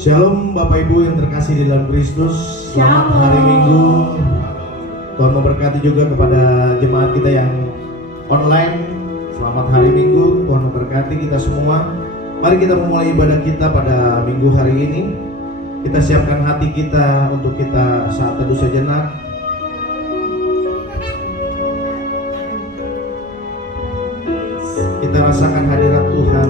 Shalom Bapak Ibu yang terkasih di dalam Kristus. Selamat hari Minggu. Tuhan memberkati juga kepada jemaat kita yang online. Selamat hari Minggu. Tuhan memberkati kita semua. Mari kita memulai ibadah kita pada minggu hari ini. Kita siapkan hati kita untuk kita saat teduh sejenak. Kita rasakan hadirat Tuhan.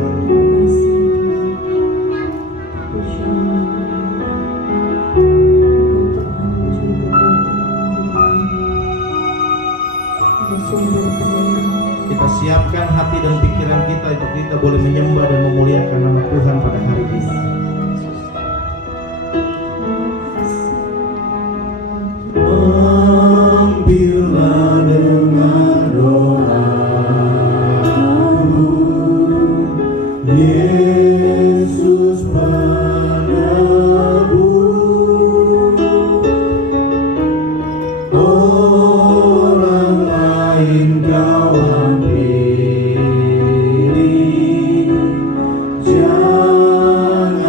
Kita siapkan hati dan pikiran kita untuk kita boleh menyembah dan memuliakan nama Tuhan pada hari ini. Ambillah dengan doaku, Yesus penebus. Orang lain kau hampiri, jangan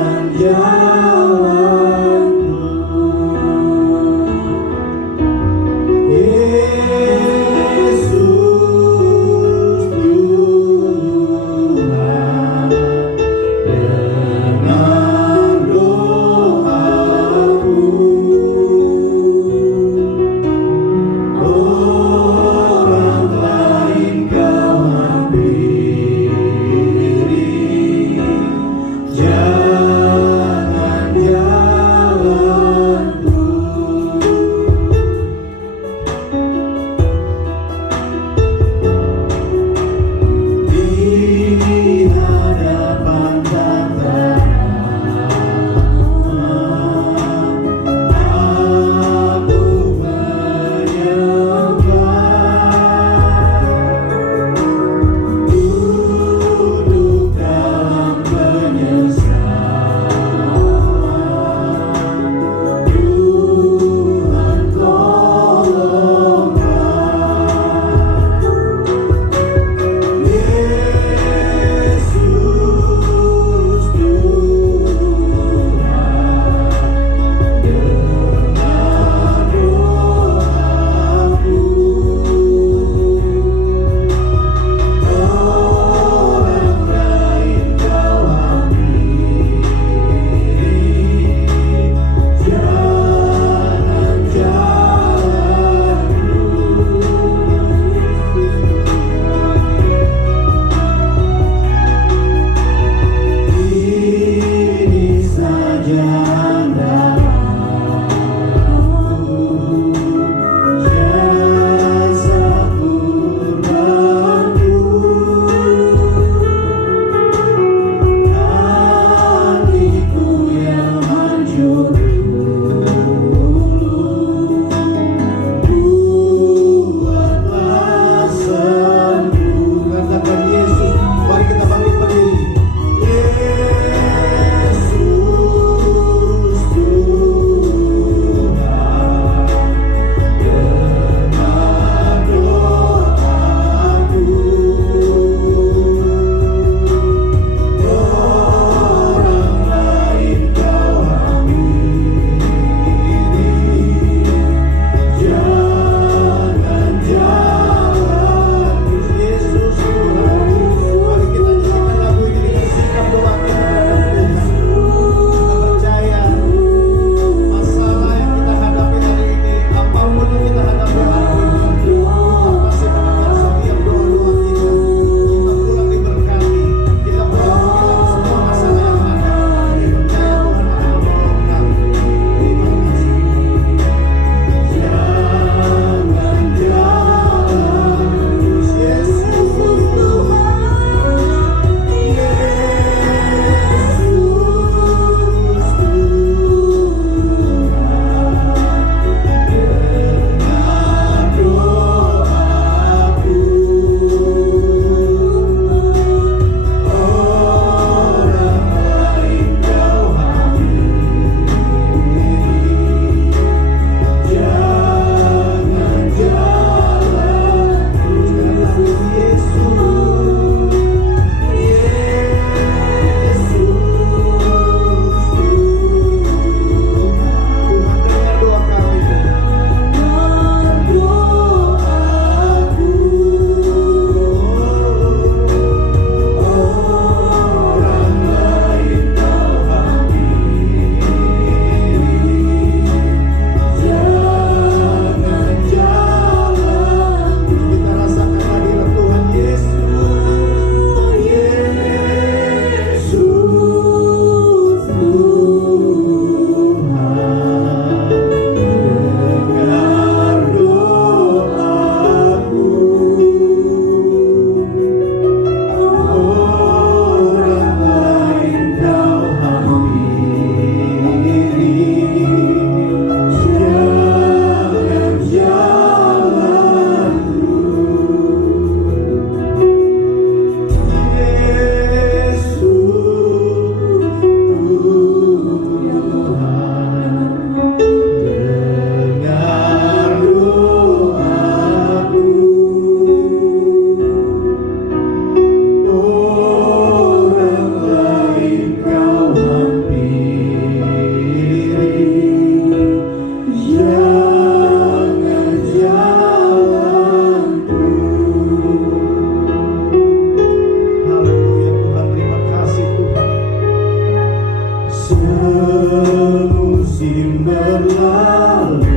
musim berlalu,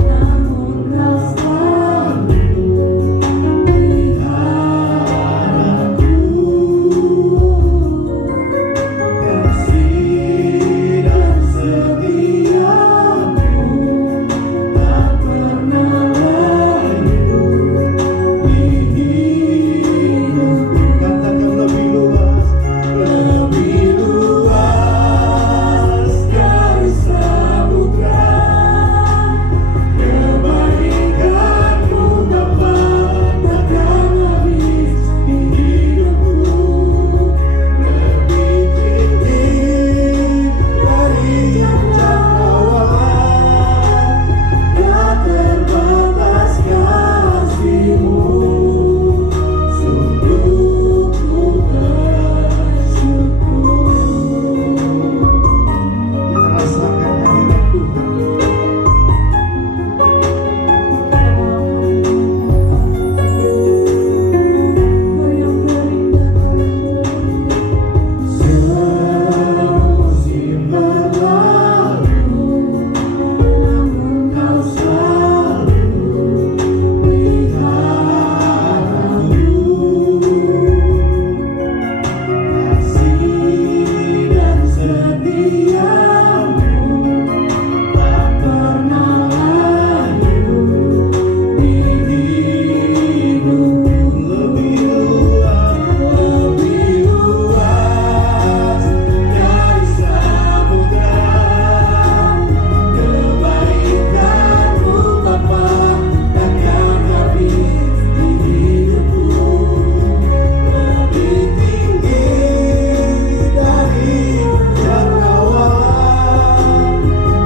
namun kau selalu peliharaku. Kasih dan setiamu tak pernah layu di hidupku. Katakan lebih luas dari samudra. Kebaikanmu Bapa takkan habis di hidupku. Lebih tinggi dari cakrawala, tak terbatas kasih-Mu. Sungguh ku bersyukur. Kita rasakan hadirat Tuhan. Semusim berlalu, namun kau selalu peliharaku. Kasih dan setiamu tak pernah layu di hidupku. Lebih luas dari samudra. Kebaikanmu Bapa takkan habis di hidupku. Lebih tinggi dari cakrawala,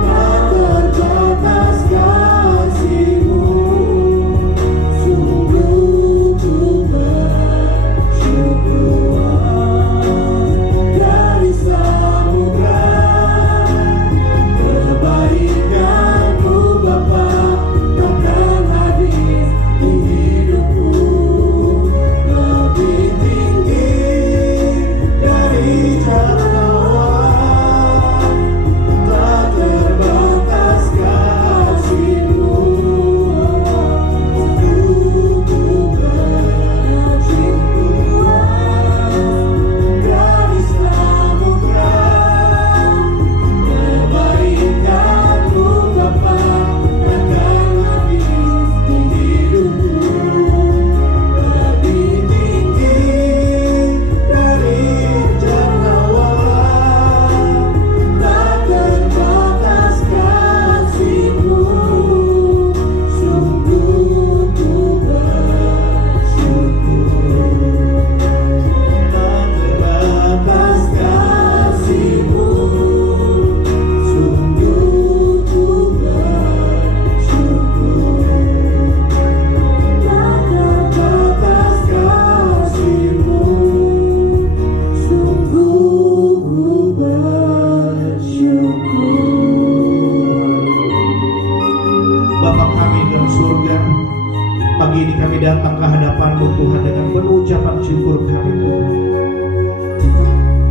tak terbatas kasih-Mu. Sungguh ku bersyukur. Dari samudra, kebaikanmu Bapa takkan habis di hidupku. Lebih tinggi dari cakrawala, tak terbatas kasih-Mu. Sungguh ku bersyukur. Dari samudra, kebaikanmu Bapa takkan habis di hidupku. Lebih tinggi dari cakrawala, tak terbatas kasih-Mu. Sungguh ku bersyukur. Tak terbatas kasih-Mu. Sungguh ku bersyukur. Tak terbatas kasih-Mu. Sungguh ku bersyukur. Bapa kami di dalam surga, pagi ini kami datang ke hadapan-Mu Tuhan dengan penuh ucapan syukur kami Tuhan.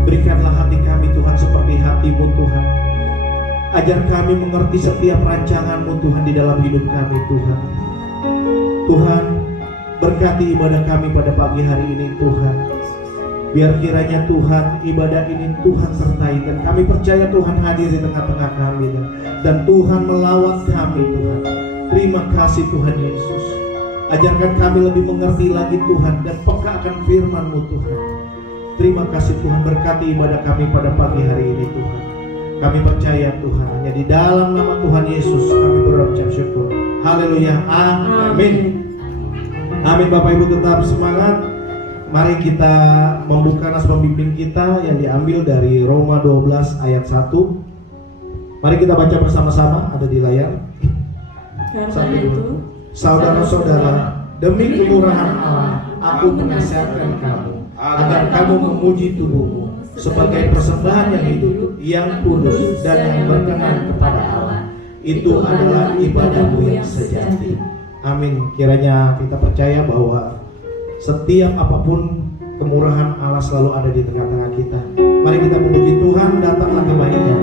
Berikanlah hati kami Tuhan seperti hati-Mu Tuhan. Ajar kami mengerti setiap rancangan-Mu Tuhan di dalam hidup kami Tuhan. Tuhan, berkati ibadah kami pada pagi hari ini Tuhan. Biar kiranya Tuhan ibadah ini Tuhan sertai, dan kami percaya Tuhan hadir di tengah-tengah kami, dan Tuhan melawat kami Tuhan. Terima kasih Tuhan Yesus. Ajarkan kami lebih mengerti lagi Tuhan, dan peka akan firman-Mu Tuhan. Terima kasih Tuhan, berkati ibadah kami pada pagi hari ini Tuhan. Kami percaya Tuhan, hanya di dalam nama Tuhan Yesus kami berucap syukur. Haleluya, amin. Amin. Bapak Ibu tetap semangat. Mari kita membuka nas pembimbing kita yang diambil dari Roma 12 ayat 1. Mari kita baca bersama-sama, ada di layar. Karena itu, saudara-saudara, demi kemurahan Allah, aku menasihatkan kamu agar kamu memuji tubuhmu sebagai persembahan yang hidup, yang kudus dan yang berkenan kepada Allah. Itu adalah ibadahmu yang sejati. Amin. Kiranya kita percaya bahwa setiap apapun kemurahan Allah selalu ada di tengah-tengah kita. Mari kita memuji Tuhan, datanglah kebaikan.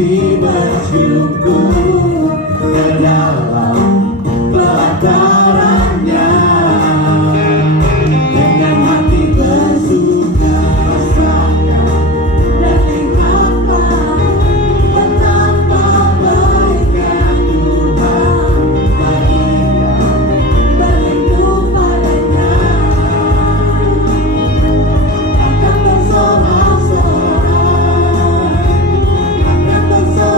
kasih menciumku ke dalam pelatarannya. Dengan hati bersuka rasakan dan lihatlah betapa baiknya Tuhan bagikan berlindung padanya. Akan bersorak-sorai, akan bersorak-sorai.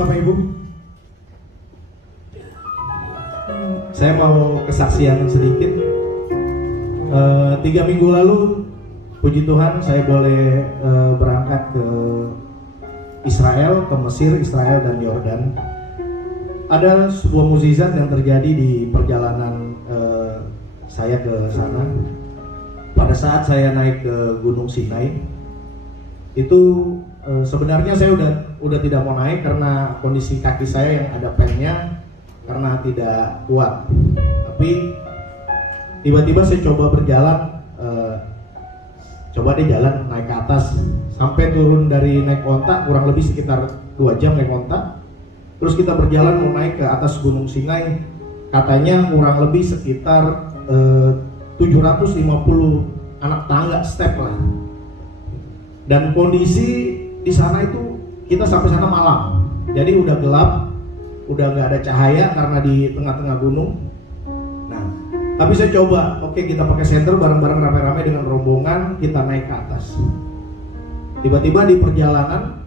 Bapak Ibu. Saya mau kesaksian sedikit. 3 minggu lalu, puji Tuhan, saya boleh berangkat ke Israel, ke Mesir, Israel dan Yordan. Ada sebuah mukjizat yang terjadi di perjalanan saya ke sana. Pada saat saya naik ke Gunung Sinai, itu sebenarnya saya udah tidak mau naik karena kondisi kaki saya yang ada pennya karena tidak kuat. Tapi tiba-tiba saya coba berjalan, coba di jalan naik ke atas sampai turun dari naik onta kurang lebih sekitar 2 jam naik onta. Terus kita berjalan mau naik ke atas Gunung Sinai, katanya kurang lebih sekitar 750 anak tangga step lah. Dan kondisi di sana itu kita sampai sana malam, jadi udah gelap, udah nggak ada cahaya karena di tengah-tengah gunung. Nah, tapi saya coba, oke, kita pakai senter bareng-bareng rame-rame dengan rombongan, kita naik ke atas. Tiba-tiba di perjalanan,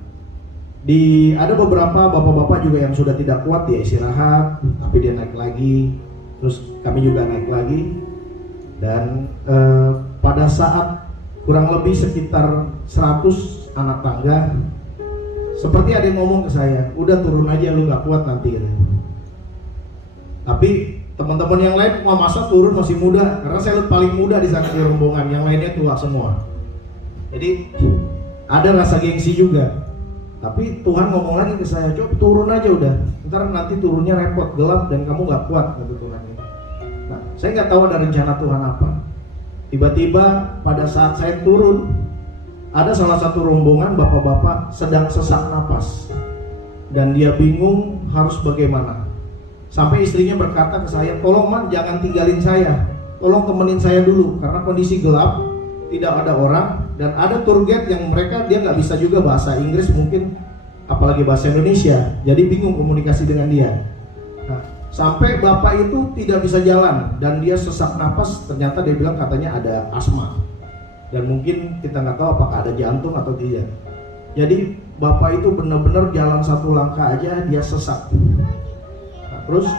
ada beberapa bapak-bapak juga yang sudah tidak kuat, dia istirahat, tapi dia naik lagi, terus kami juga naik lagi. Dan pada saat kurang lebih sekitar 100 anak tangga, seperti ada yang ngomong ke saya, udah turun aja, lu gak kuat nanti gitu. Tapi teman-teman yang lain, wah masa turun masih muda, karena saya paling muda di sana di rombongan, yang lainnya tua semua. Jadi ada rasa gengsi juga. Tapi Tuhan ngomong lagi ke saya, coba turun aja udah, ntar nanti turunnya repot, gelap dan kamu gak kuat, kata Tuhan. Nah, saya nggak tahu ada rencana Tuhan apa. Tiba-tiba pada saat saya turun, ada salah satu rombongan bapak-bapak sedang sesak napas dan dia bingung harus bagaimana. Sampai istrinya berkata ke saya, tolong man, jangan tinggalin saya, tolong temenin saya dulu karena kondisi gelap, tidak ada orang, dan ada tour guide yang mereka dia nggak bisa juga bahasa Inggris mungkin, apalagi bahasa Indonesia, jadi bingung komunikasi dengan dia. Nah, sampai bapak itu tidak bisa jalan dan dia sesak napas, ternyata dia bilang katanya ada asma. Dan mungkin kita nggak tahu apakah ada jantung atau tidak. Jadi bapak itu benar-benar jalan satu langkah aja dia sesak. Nah, terus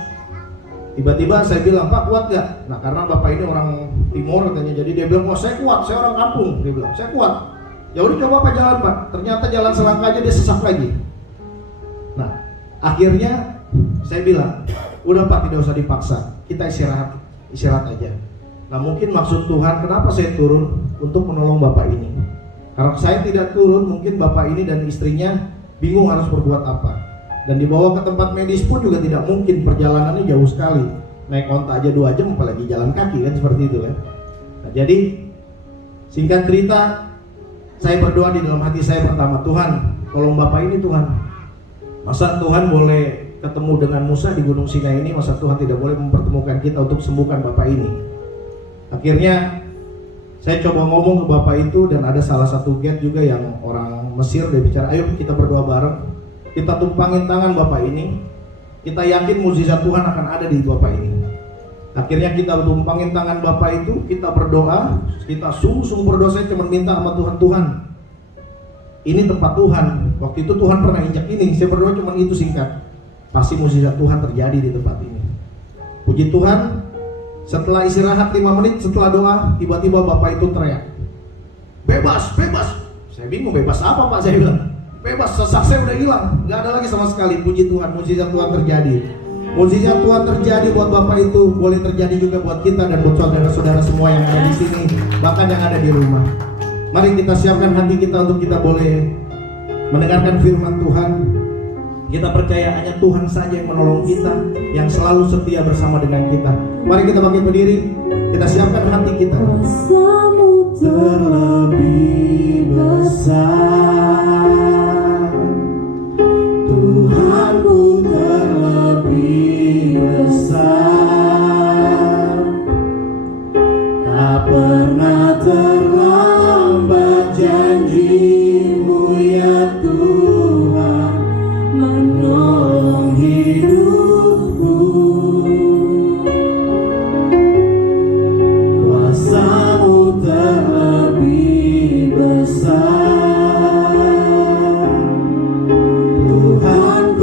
tiba-tiba saya bilang, Pak kuat gak? Nah karena bapak ini orang timur katanya, jadi dia bilang, oh saya kuat, saya orang kampung. Dia bilang, saya kuat. Ya udah coba Pak jalan Pak. Ternyata jalan selangkah aja dia sesak lagi. Nah akhirnya saya bilang, udah Pak tidak usah dipaksa, kita istirahat aja. Nah mungkin maksud Tuhan kenapa saya turun untuk menolong bapak ini. Kalau saya tidak turun, mungkin bapak ini dan istrinya bingung harus berbuat apa. Dan dibawa ke tempat medis pun juga tidak mungkin, perjalanannya jauh sekali. Naik onta aja 2 jam, apalagi jalan kaki kan seperti itu kan. Nah, jadi singkat cerita, saya berdoa di dalam hati saya pertama, Tuhan tolong bapak ini Tuhan. Masa Tuhan boleh ketemu dengan Musa di Gunung Sinai ini, masa Tuhan tidak boleh mempertemukan kita untuk sembuhkan bapak ini. Akhirnya saya coba ngomong ke bapak itu, dan ada salah satu guide juga yang orang Mesir, dia bicara, ayo kita berdoa bareng, kita tumpangin tangan bapak ini, kita yakin mukjizat Tuhan akan ada di bapak ini. Akhirnya kita tumpangin tangan bapak itu, kita berdoa, kita sungguh-sungguh berdoa. Saya cuma minta sama Tuhan, Tuhan ini tempat Tuhan, waktu itu Tuhan pernah injak ini, saya berdoa cuma itu singkat, pasti mukjizat Tuhan terjadi di tempat ini. Puji Tuhan, setelah istirahat 5 menit setelah doa, tiba-tiba bapak itu teriak, bebas, bebas. Saya bingung, bebas apa Pak? Saya bilang, bebas, sesak saya udah hilang, nggak ada lagi sama sekali. Puji Tuhan, mukjizat Tuhan terjadi. Mukjizat Tuhan terjadi buat bapak itu, boleh terjadi juga buat kita dan buat saudara-saudara semua yang ada di sini, bahkan yang ada di rumah. Mari kita siapkan hati kita untuk kita boleh mendengarkan firman Tuhan. Kita percaya hanya Tuhan saja yang menolong kita, yang selalu setia bersama dengan kita. Mari kita bangkit berdiri, kita siapkan hati kita. Kuasa-Mu Terlebih besar, Tuhanku terlebih besar, tak pernah terlambat janji-Mu ya Tuhan, menolong hidupku. Kuasa-Mu terlebih besar, Tuhan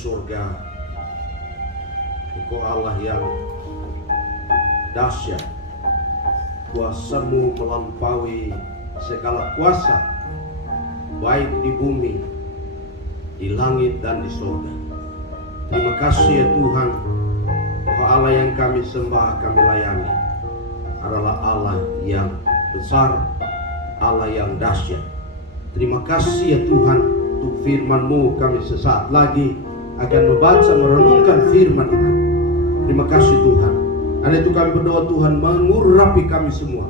surga, Engkau Allah yang dahsyat, kuasa-Mu melampaui segala kuasa, baik di bumi, di langit dan di surga. Terima kasih ya Tuhan, bahwa Allah yang kami sembah, kami layani adalah Allah yang besar, Allah yang dahsyat. Terima kasih ya Tuhan, untuk firman-Mu kami sesaat lagi akan membaca, merenungkan firman itu. Terima kasih Tuhan. Karena itu kami berdoa Tuhan, mengurapi kami semua,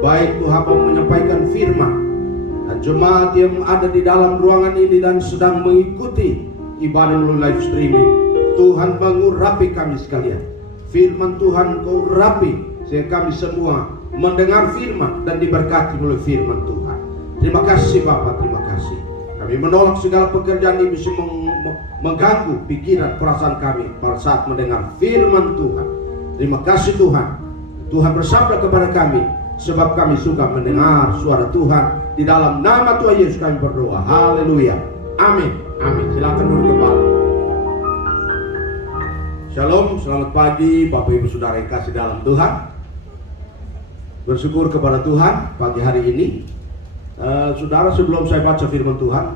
baik Tuhan mau menyampaikan firman dan jemaat yang ada di dalam ruangan ini dan sedang mengikuti ibadah melalui live streaming. Tuhan mengurapi kami sekalian. Firman Tuhan Kau urapi sehingga kami semua mendengar firman dan diberkati melalui firman Tuhan. Terima kasih Bapa, terima kasih. Kami menolak segala pekerjaan yang bisa mengganggu pikiran perasaan kami pada saat mendengar firman Tuhan. Terima kasih Tuhan. Tuhan bersabda kepada kami, sebab kami suka mendengar suara Tuhan. Di dalam nama Tuhan Yesus kami berdoa. Haleluya. Amin. Amin. Silakan duduk kembali. Shalom, selamat pagi Bapak Ibu Saudara yang kasih dalam Tuhan. Bersyukur kepada Tuhan pagi hari ini. Saudara, sebelum saya baca firman Tuhan,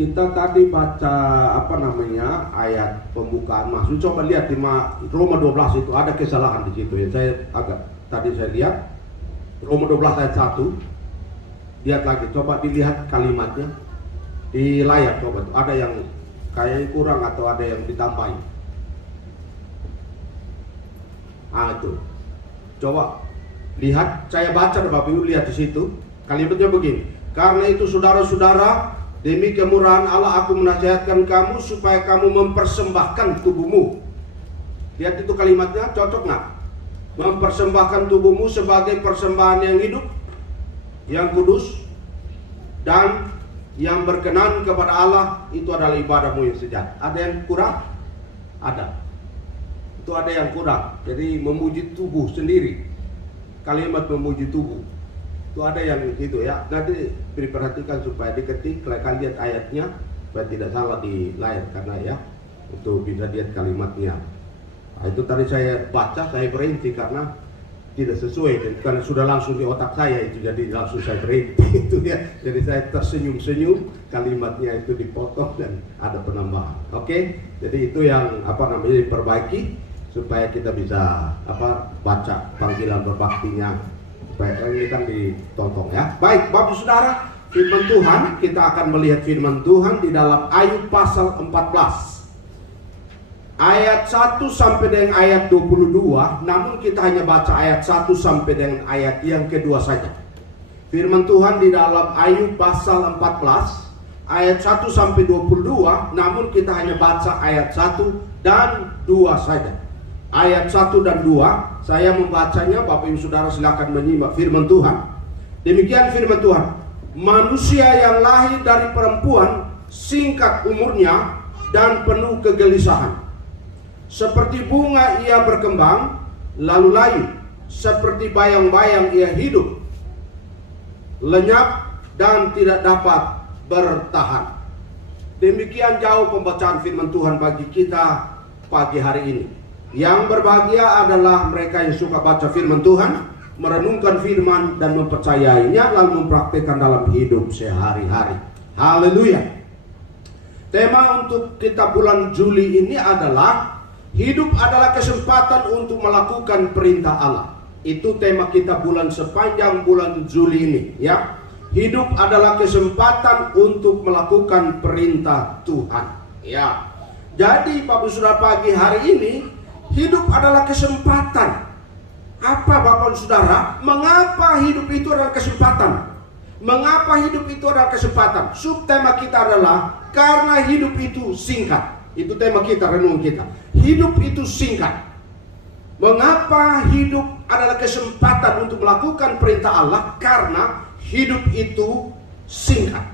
kita tadi baca ayat pembukaan masuk. Coba lihat di Roma 12 itu ada kesalahan di situ ya. Tadi saya lihat Roma 12 ayat 1. Lihat lagi, coba dilihat kalimatnya di layar, coba tuh. Ada yang kayaknya kurang atau ada yang ditambahin. Itu. Coba lihat, saya baca Bapak Ibu lihat di situ. Kalimatnya begini. Karena itu saudara-saudara, demi kemurahan Allah aku menasihatkan kamu supaya kamu mempersembahkan tubuhmu. Lihat itu kalimatnya, cocok nggak? Mempersembahkan tubuhmu sebagai persembahan yang hidup, yang kudus, dan yang berkenan kepada Allah, itu adalah ibadahmu yang sejati. Ada yang kurang? Ada. Itu ada yang kurang. Jadi memuji tubuh sendiri. Kalimat memuji tubuh. Itu ada yang gitu ya. Nanti diperhatikan supaya diketik, kalian lihat ayatnya supaya tidak salah di layar karena ya untuk bisa lihat kalimatnya. Nah, itu tadi saya baca, saya berhenti karena tidak sesuai, karena sudah langsung di otak saya itu, jadi langsung saya berhenti itu ya. Jadi saya tersenyum-senyum, kalimatnya itu dipotong dan ada penambahan. Oke, jadi itu yang diperbaiki supaya kita bisa baca panggilan berbaktinya. Supaya ini kan ditonton ya. Baik, Bapak Saudara, firman Tuhan, kita akan melihat firman Tuhan di dalam Ayub pasal 14. Ayat 1 sampai dengan ayat 22, namun kita hanya baca ayat 1 sampai dengan ayat yang kedua saja. Firman Tuhan di dalam Ayub pasal 14, ayat 1 sampai 22, namun kita hanya baca ayat 1 dan 2 saja. Ayat 1 dan 2, saya membacanya, Bapak Ibu Saudara silakan menyimak firman Tuhan. Demikian firman Tuhan. Manusia yang lahir dari perempuan singkat umurnya dan penuh kegelisahan. Seperti bunga ia berkembang, lalu layu. Seperti bayang-bayang ia hidup, lenyap dan tidak dapat bertahan. Demikian jauh pembacaan firman Tuhan bagi kita pagi hari ini. Yang berbahagia adalah mereka yang suka baca firman Tuhan, merenungkan firman dan mempercayainya, lalu mempraktikkan dalam hidup sehari-hari. Haleluya. Tema untuk kita bulan Juli ini adalah hidup adalah kesempatan untuk melakukan perintah Allah. Itu tema kita sepanjang bulan Juli ini ya. Hidup adalah kesempatan untuk melakukan perintah Tuhan ya. Jadi Bapak Saudara, pagi hari ini hidup adalah kesempatan. Apa Bapak Saudara? Mengapa hidup itu adalah kesempatan? Mengapa hidup itu adalah kesempatan? Subtema kita adalah karena hidup itu singkat. Itu tema kita, renung kita. Hidup itu singkat. Mengapa hidup adalah kesempatan untuk melakukan perintah Allah? Karena hidup itu singkat.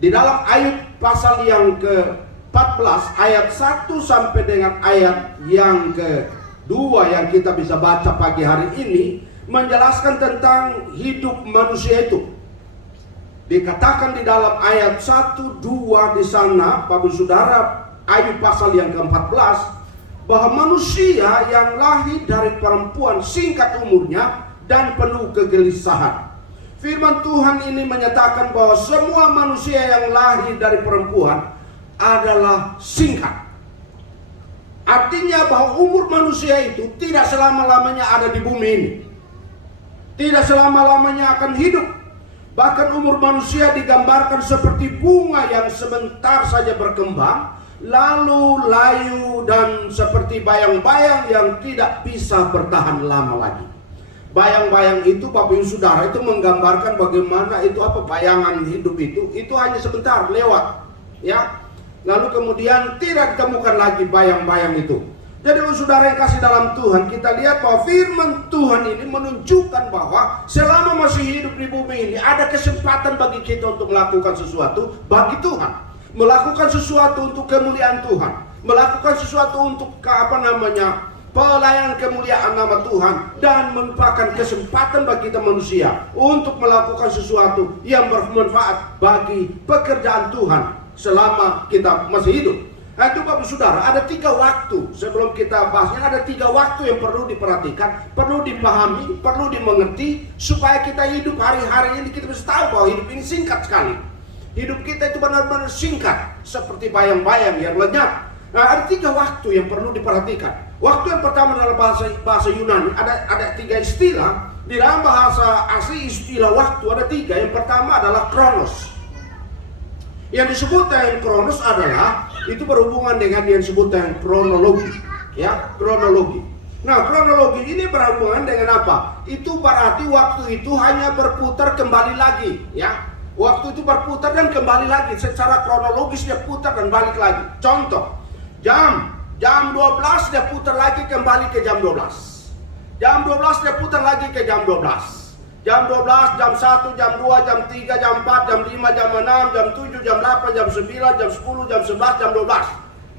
Di dalam Ayub pasal yang ke-14 ayat 1 sampai dengan ayat yang kedua yang kita bisa baca pagi hari ini menjelaskan tentang hidup manusia itu. Dikatakan di dalam ayat 1, 2 di sana, Bapak Saudara, Ayub pasal yang ke-14, bahwa manusia yang lahir dari perempuan singkat umurnya dan penuh kegelisahan. Firman Tuhan ini menyatakan bahwa semua manusia yang lahir dari perempuan adalah singkat. Artinya bahwa umur manusia itu tidak selama-lamanya ada di bumi ini. Tidak selama-lamanya akan hidup. Bahkan umur manusia digambarkan seperti bunga yang sebentar saja berkembang, lalu layu dan seperti bayang-bayang yang tidak bisa bertahan lama lagi. Bayang-bayang itu Bapak Ibu Saudara itu menggambarkan bagaimana itu apa bayangan hidup itu hanya sebentar lewat, ya. Lalu kemudian tidak ditemukan lagi bayang-bayang itu. Jadi saudara yang kasih dalam Tuhan, kita lihat bahwa firman Tuhan ini menunjukkan bahwa selama masih hidup di bumi ini ada kesempatan bagi kita untuk melakukan sesuatu bagi Tuhan, melakukan sesuatu untuk kemuliaan Tuhan, melakukan sesuatu untuk pelayanan kemuliaan nama Tuhan, dan merupakan kesempatan bagi kita manusia untuk melakukan sesuatu yang bermanfaat bagi pekerjaan Tuhan selama kita masih hidup. Nah itu Bapak Saudara, ada 3 waktu. Sebelum kita bahasnya, ada 3 waktu yang perlu diperhatikan, perlu dipahami, perlu dimengerti, supaya kita hidup hari-hari ini kita bisa tahu bahwa hidup ini singkat sekali. Hidup kita itu benar-benar singkat, seperti bayang-bayang yang lenyap. Nah, ada 3 waktu yang perlu diperhatikan. Waktu yang pertama adalah bahasa Yunani. Ada 3 istilah. Di dalam bahasa asli istilah waktu ada 3. Yang pertama adalah kronos. Yang disebut dengan kronos adalah itu berhubungan dengan yang disebut dengan kronologi. Ya, kronologi. Nah, kronologi ini berhubungan dengan apa? Itu berarti waktu itu hanya berputar kembali lagi. Ya, waktu itu berputar dan kembali lagi. Secara kronologis dia putar dan balik lagi. Contoh. Jam 12 dia putar lagi kembali ke jam 12. Jam 12 dia putar lagi ke jam 12. Jam 12, jam 1, jam 2, jam 3, jam 4, jam 5, jam 6, jam 7, jam 8, jam 9, jam 10, jam 11, jam 12.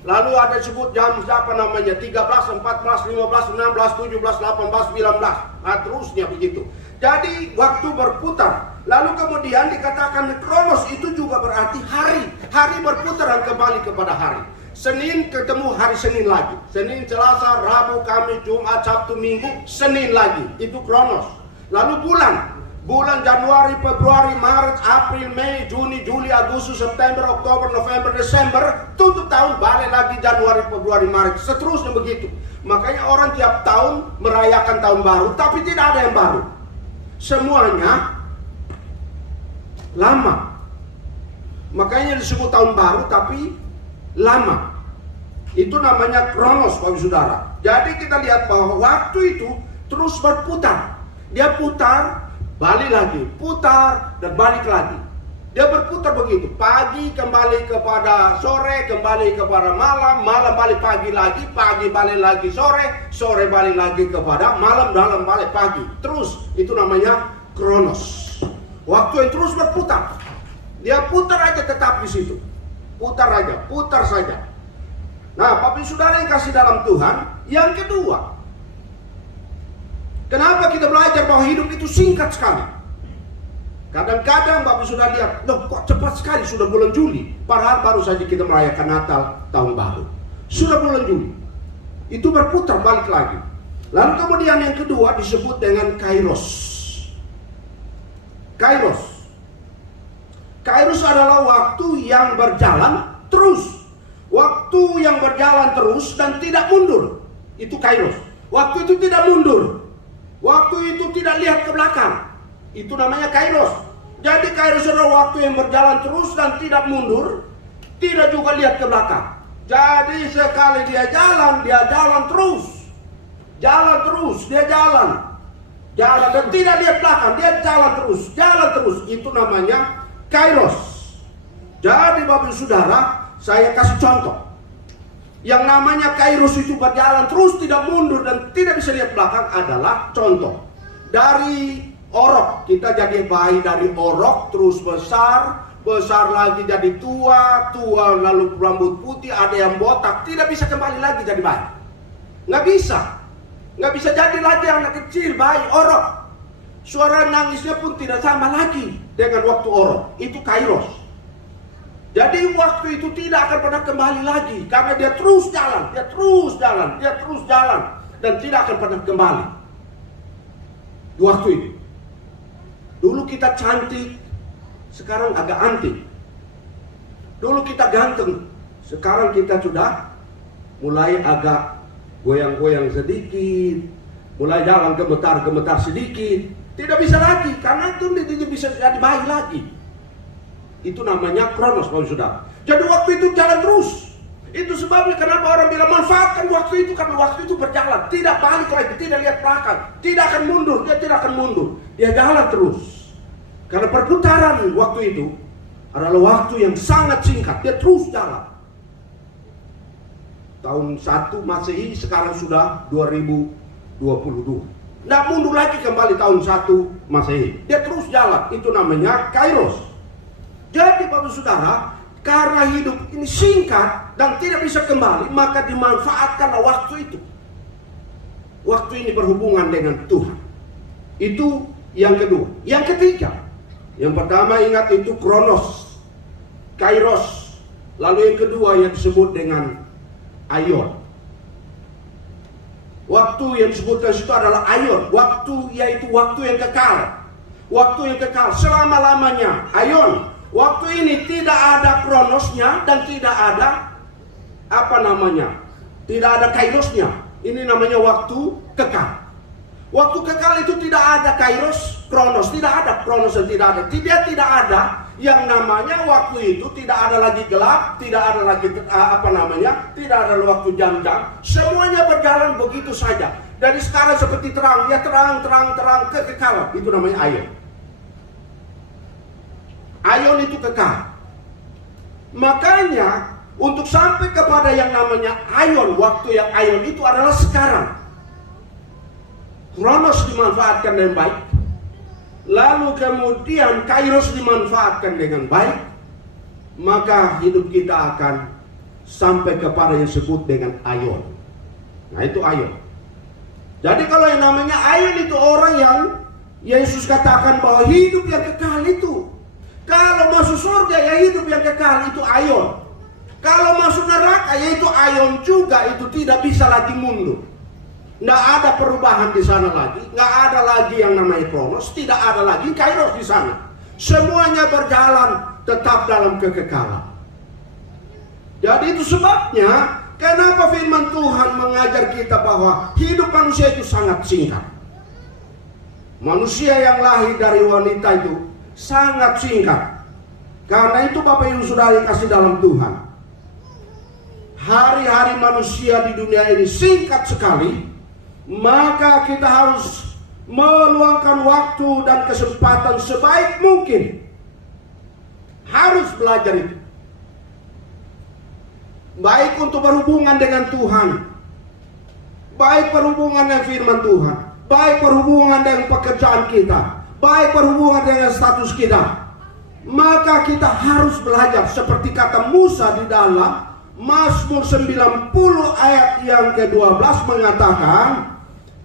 Lalu ada disebut jam apa namanya 13, 14, 15, 16, 17, 18, 19. Nah terusnya begitu. Jadi waktu berputar. Lalu kemudian dikatakan kronos itu juga berarti hari. Hari berputar dan kembali kepada hari. Senin ketemu hari Senin lagi. Senin, Selasa, Rabu, Kamis, Jumat, Sabtu, Minggu, Senin lagi. Itu kronos. Lalu bulan. Bulan Januari, Februari, Maret, April, Mei, Juni, Juli, Agustus, September, Oktober, November, Desember. Tutup tahun, balik lagi Januari, Februari, Maret. Seterusnya begitu. Makanya orang tiap tahun merayakan tahun baru, tapi tidak ada yang baru. Semuanya lama. Makanya disebut tahun baru, tapi lama. Itu namanya kronos, Bapak Saudara. Jadi kita lihat bahwa waktu itu terus berputar. Dia putar, balik lagi, putar dan balik lagi. Dia berputar begitu. Pagi kembali kepada sore, kembali kepada malam, malam balik pagi lagi, pagi balik lagi sore, sore balik lagi kepada malam, malam balik pagi. Terus itu namanya kronos. Waktu yang terus berputar. Dia putar aja tetap di situ. Putar aja, putar saja. Nah, Bapak Saudara yang kasih dalam Tuhan, yang kedua, kenapa kita belajar bahwa hidup itu singkat sekali? Kadang-kadang Bapak Saudara lihat, loh kok cepat sekali sudah bulan Juli, padahal baru saja kita merayakan Natal, tahun baru. Sudah bulan Juli. Itu berputar balik lagi. Lalu kemudian yang kedua disebut dengan kairos. Kairos. Kairos adalah waktu yang berjalan terus. Waktu yang berjalan terus dan tidak mundur. Itu kairos. Waktu itu tidak mundur. Waktu itu tidak lihat ke belakang. Itu namanya kairos. Jadi kairos adalah waktu yang berjalan terus dan tidak mundur. Tidak juga lihat ke belakang. Jadi sekali dia jalan terus. Jalan terus, dia jalan. Jalan dan tidak lihat belakang, dia jalan terus. Jalan terus, itu namanya kairos. Jadi Bapak Saudara, saya kasih contoh. Yang namanya kairos itu berjalan terus, tidak mundur dan tidak bisa lihat belakang adalah contoh. Dari orok, kita jadi bayi dari orok terus besar, besar lagi jadi tua, tua lalu rambut putih, ada yang botak, tidak bisa kembali lagi jadi bayi. Nggak bisa. Nggak bisa jadi lagi anak kecil, bayi, orok. Suara nangisnya pun tidak sama lagi dengan waktu orok. Itu kairos. Jadi waktu itu tidak akan pernah kembali lagi, karena dia terus jalan, dia terus jalan, dia terus jalan, dan tidak akan pernah kembali. Di waktu itu, dulu kita cantik, sekarang agak antik. Dulu kita ganteng, sekarang kita sudah mulai agak goyang-goyang sedikit, mulai jalan gemetar-gemetar sedikit. Tidak bisa lagi, karena itu tidak bisa jadi baik lagi. Itu namanya kronos, Bapak Saudara. Jadi waktu itu jalan terus. Itu sebabnya kenapa orang bilang manfaatkan waktu itu, karena waktu itu berjalan, tidak balik lagi, tidak lihat belakang, tidak akan mundur, dia tidak akan mundur, dia jalan terus. Karena perputaran waktu itu adalah waktu yang sangat singkat, dia terus jalan. Tahun 1 Masehi sekarang sudah 2022. Tidak mundur lagi kembali tahun 1 Masehi. Dia terus jalan, itu namanya Kairos. Jadi Bapak Saudara, karena hidup ini singkat dan tidak bisa kembali, maka dimanfaatkanlah waktu itu. Waktu ini berhubungan dengan Tuhan. Itu yang kedua. Yang ketiga, yang pertama ingat itu kronos, kairos. Lalu yang kedua yang disebut dengan aion. Waktu yang disebutkan situ adalah aion. Waktu yaitu waktu yang kekal. Waktu yang kekal selama-lamanya. Aion. Waktu ini tidak ada kronosnya dan tidak ada tidak ada kairosnya. Ini namanya waktu kekal. Waktu kekal itu tidak ada kairos, kronos, tidak ada kronos dan tidak ada. Tidak ada yang namanya waktu itu tidak ada lagi gelap, tidak ada lagi tidak ada waktu jam-jam. Semuanya berjalan begitu saja. Dari sekarang seperti terang, ya terang kekekalan. Itu namanya aion. Aion itu kekal. Makanya untuk sampai kepada yang namanya aion, waktu yang aion itu adalah sekarang. Kronos dimanfaatkan dengan baik, lalu kemudian kairos dimanfaatkan dengan baik, maka hidup kita akan sampai kepada yang disebut dengan aion. Nah itu aion. Jadi kalau yang namanya aion itu orang yang Yesus katakan bahwa hidup yang kekal itu. Kalau masuk surga ya hidup yang kekal itu aion. Kalau masuk neraka ya itu aion juga, itu tidak bisa lagi mundur. Nggak ada perubahan di sana lagi, nggak ada lagi yang namanya kronos, tidak ada lagi kairos di sana. Semuanya berjalan tetap dalam kekekalan. Jadi itu sebabnya kenapa firman Tuhan mengajar kita bahwa hidup manusia itu sangat singkat. Manusia yang lahir dari wanita itu sangat singkat. Karena itu Bapak Ibu Saudara yang kasih dalam Tuhan, hari-hari manusia di dunia ini singkat sekali. Maka kita harus meluangkan waktu dan kesempatan sebaik mungkin. Harus belajar itu. Baik untuk berhubungan dengan Tuhan, baik berhubungan dengan firman Tuhan, baik berhubungan dengan pekerjaan kita, baik berhubungan dengan status kita. Maka kita harus belajar seperti kata Musa di dalam Mazmur 90 ayat yang ke-12 mengatakan,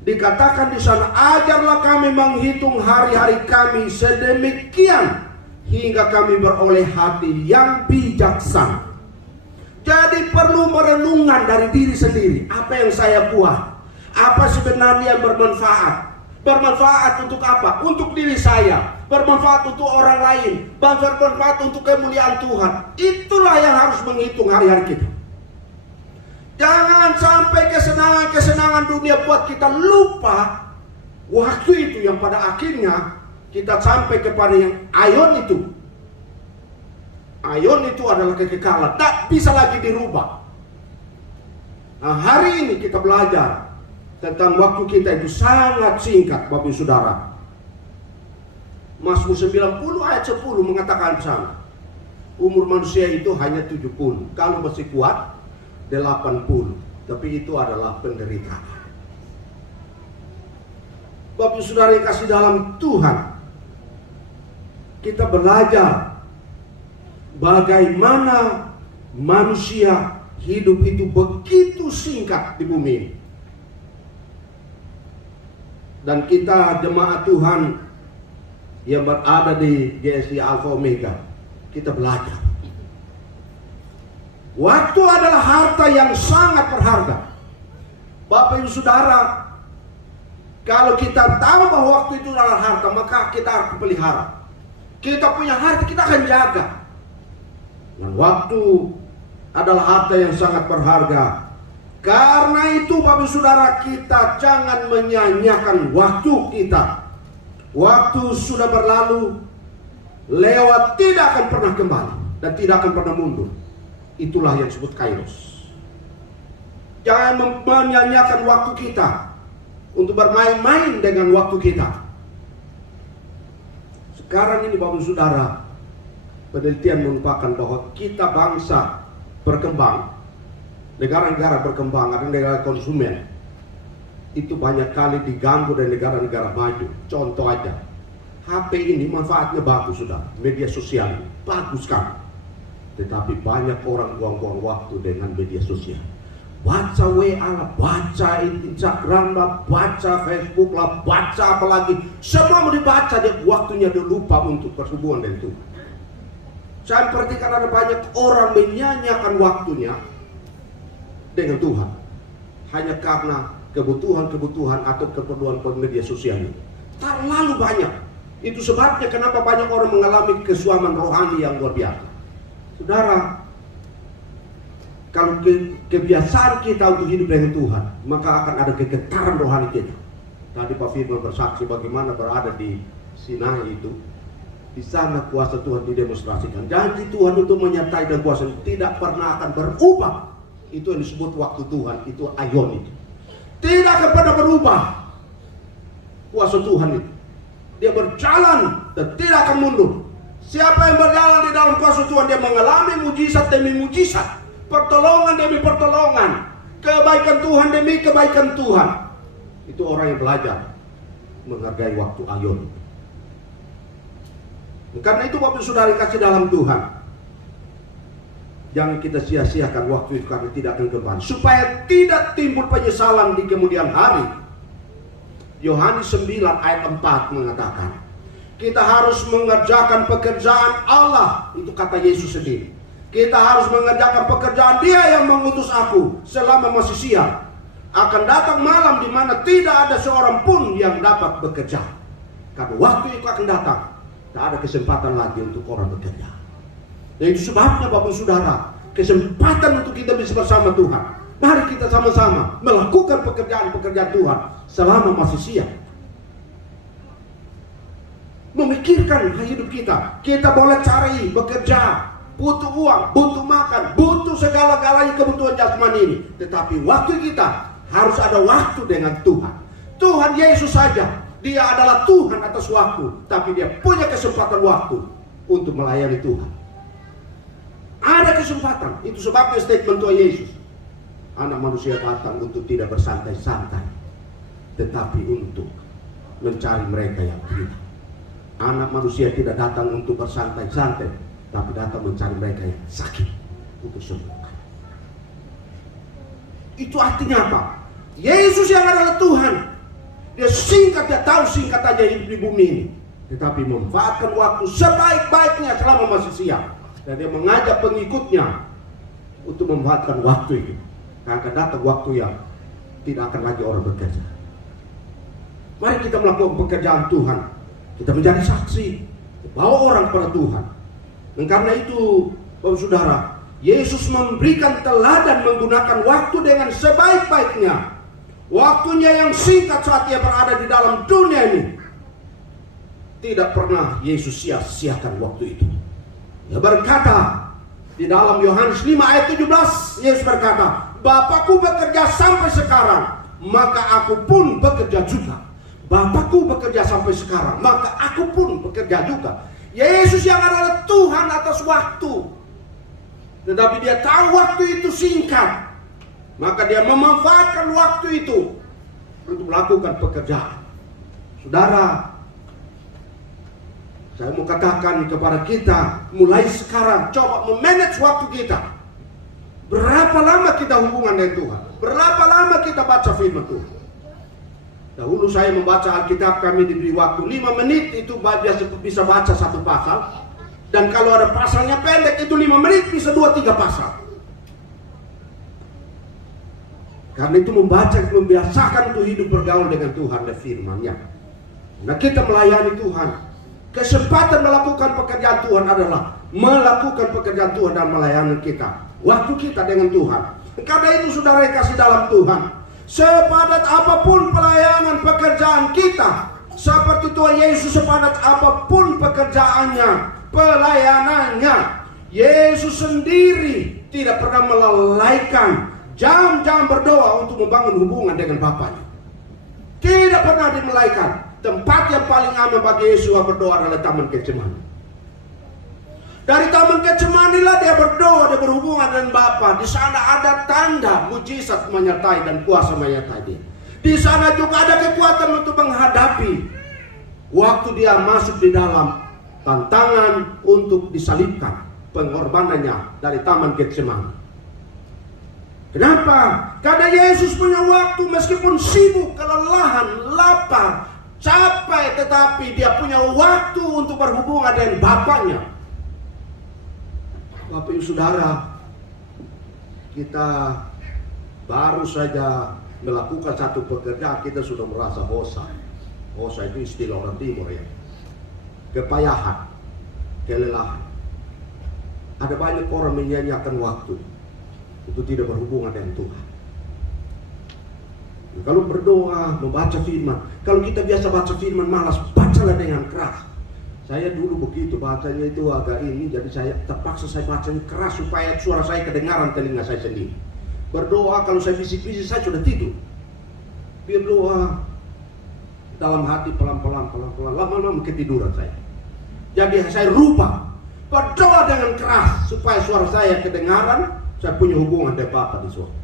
dikatakan di sana, ajarlah kami menghitung hari-hari kami sedemikian hingga kami beroleh hati yang bijaksana. Jadi perlu merenungan dari diri sendiri, apa yang saya buat, apa sebenarnya yang bermanfaat. Bermanfaat untuk apa? Untuk diri saya, bermanfaat untuk orang lain, bermanfaat untuk kemuliaan Tuhan. Itulah yang harus menghitung hari-hari kita. Jangan sampai kesenangan-kesenangan dunia buat kita lupa waktu itu yang pada akhirnya kita sampai kepada yang aion itu. Aion itu adalah kekekalan, tak bisa lagi dirubah. Nah, hari ini kita belajar tentang waktu kita itu sangat singkat, Bapak Ibu Saudara. Mazmur 90 ayat 10 mengatakan sama. Umur manusia itu hanya 70. Kalau masih kuat 80. Tapi itu adalah penderitaan. Bapak Ibu Saudara yang kasih dalam Tuhan, kita belajar bagaimana manusia hidup itu begitu singkat di bumi ini. Dan kita jemaat Tuhan yang berada di GSI Alpha Omega, kita belajar Waktu adalah harta yang sangat berharga. Bapak Ibu Saudara, kalau kita tahu bahwa waktu itu adalah harta, maka kita harus pelihara. Kita punya harta, kita akan jaga. Dan waktu adalah harta yang sangat berharga. Karena itu Bapak Ibu Saudara, kita jangan menyanyiakan waktu kita. Waktu sudah berlalu, lewat, tidak akan pernah kembali dan tidak akan pernah mundur. Itulah yang disebut kairos. Jangan menyanyiakan waktu kita untuk bermain-main dengan waktu kita. Sekarang ini Bapak Saudara, penelitian menunjukkan bahwa kita bangsa berkembang, negara-negara berkembang, ada negara konsumen, itu banyak kali diganggu dari negara-negara maju. Contoh aja, HP ini manfaatnya bagus, sudah, media sosial bagus kan. Tetapi banyak orang buang-buang waktu dengan media sosial. Baca WA lah, baca Instagram lah, baca Facebook lah, baca apalagi. Semua mau dibaca, dia waktunya dia lupa untuk berhubungan dengan Tuhan. Saya perhatikan ada banyak orang menyanyiakan waktunya dengan Tuhan. Hanya karena kebutuhan-kebutuhan atau keperluan media sosial ini. Terlalu banyak. Itu sebabnya kenapa banyak orang mengalami kesuaman rohani yang luar biasa. Saudara, kalau kebiasaan kita untuk hidup dengan Tuhan, maka akan ada kegetaran rohani kita. Tadi Pak Firman bersaksi bagaimana berada di Sinai itu. Di sana kuasa Tuhan didemonstrasikan. Janji Tuhan untuk menyertai dan kuasa tidak pernah akan berubah. Itu yang disebut waktu Tuhan, itu aion itu. Tidak akan pernah berubah kuasa Tuhan itu. Dia berjalan dan tidak akan mundur. Siapa yang berjalan di dalam kuasa Tuhan, dia mengalami mujizat demi mujizat, pertolongan demi pertolongan, kebaikan Tuhan demi kebaikan Tuhan. Itu orang yang belajar menghargai waktu aion. Karena itu Bapak Saudara kasih dalam Tuhan, jangan kita sia-siakan waktu itu karena tidak akan kembali, supaya tidak timbul penyesalan di kemudian hari. Yohanes 9 ayat 4 mengatakan, kita harus mengerjakan pekerjaan Allah. Itu kata Yesus sendiri. Kita harus mengerjakan pekerjaan Dia yang mengutus aku selama masih siang. Akan datang malam di mana tidak ada seorang pun yang dapat bekerja. Karena waktu itu akan datang, tak ada kesempatan lagi untuk orang bekerja. Dan itu sebabnya Bapak Saudara, kesempatan untuk kita bisa bersama Tuhan. Mari kita sama-sama melakukan pekerjaan-pekerjaan Tuhan selama masih siang. Memikirkan hidup kita. Kita boleh cari bekerja, butuh uang, butuh makan, butuh segala-galanya kebutuhan jasmani ini. Tetapi waktu kita harus ada waktu dengan Tuhan. Tuhan Yesus saja, Dia adalah Tuhan atas waktu, tapi Dia punya kesempatan waktu untuk melayani Tuhan. Ada kesempatan. Itu sebabnya statement Tuhan Yesus, Anak manusia datang untuk tidak bersantai-santai, tetapi untuk mencari mereka yang hilang. Anak manusia tidak datang untuk bersantai-santai, tapi datang mencari mereka yang sakit untuk sembuhkan. Itu artinya apa? Yesus yang adalah Tuhan, Dia singkat, Dia tahu singkat aja hidup di bumi ini, tetapi memanfaatkan waktu sebaik-baiknya selama masih siang. Dan Dia mengajak pengikutnya untuk memanfaatkan waktu itu. Karena akan datang waktu yang tidak akan lagi orang bekerja. Mari kita melakukan pekerjaan Tuhan. Kita menjadi saksi, bawa orang kepada Tuhan. Dan karena itu, Bapak Saudara, Yesus memberikan teladan menggunakan waktu dengan sebaik-baiknya. Waktunya yang singkat saat Dia berada di dalam dunia ini. Tidak pernah Yesus sia-siakan waktu itu. Dia berkata di dalam Yohanes 5 ayat 17, Yesus berkata, Bapakku bekerja sampai sekarang, maka aku pun bekerja juga. Bapakku bekerja sampai sekarang, maka aku pun bekerja juga. Yesus yang adalah Tuhan atas waktu. Tetapi Dia tahu waktu itu singkat, maka Dia memanfaatkan waktu itu untuk melakukan pekerjaan. Saudara, saya mau katakan kepada kita, mulai sekarang coba memanage waktu kita. Berapa lama kita hubungan dengan Tuhan? Berapa lama kita baca firman Tuhan? Dahulu saya membaca Alkitab, kami diberi waktu 5 menit, itu biasa bisa baca 1 pasal. Dan kalau ada pasalnya pendek, itu 5 menit bisa 2-3 pasal. Karena itu membiasakan untuk hidup bergaul dengan Tuhan dan firman-Nya. Nah, kita melayani Tuhan. Kesempatan melakukan pekerjaan Tuhan adalah melakukan pekerjaan Tuhan dan melayani kita. Waktu kita dengan Tuhan. Karena itu saudara yang kasih dalam Tuhan, sepadat apapun pelayanan pekerjaan kita, seperti Tuhan Yesus sepadat apapun pekerjaannya, pelayanannya, Yesus sendiri tidak pernah melalaikan jam-jam berdoa untuk membangun hubungan dengan Bapaknya. Tidak pernah dimelaikan. Tempat yang paling aman bagi Yesus berdoa adalah Taman Getsemani. Dari Taman Getsemani lah dia berdoa, dia berhubungan dengan Bapa. Di sana ada tanda mujizat menyertai dan kuasa menyertai dia. Di sana juga ada kekuatan untuk menghadapi waktu dia masuk di dalam tantangan untuk disalibkan, pengorbanannya dari Taman Getsemani. Kenapa? Karena Yesus punya waktu meskipun sibuk, kelelahan, lapar, capek, tetapi dia punya waktu untuk berhubungan dengan Bapaknya. Bapak Ibu Saudara, kita baru saja melakukan satu pekerjaan, kita sudah merasa bosan. Bosan itu istilah orang timur ya. Kepayahan, kelelahan. Ada banyak orang menyanyiakan waktu untuk tidak berhubungan dengan Tuhan. Kalau berdoa, membaca firman, kalau kita biasa baca firman malas, bacalah dengan keras. Saya dulu begitu, bacanya itu agak ini, jadi saya terpaksa saya bacanya keras supaya suara saya kedengaran telinga saya sendiri. Berdoa kalau saya bisik-bisik saya sudah tidur. Biar doa dalam hati pelan-pelan, lama-lama ketiduran saya. Jadi saya rubah, berdoa dengan keras supaya suara saya kedengaran, saya punya hubungan dengan Bapa di surga.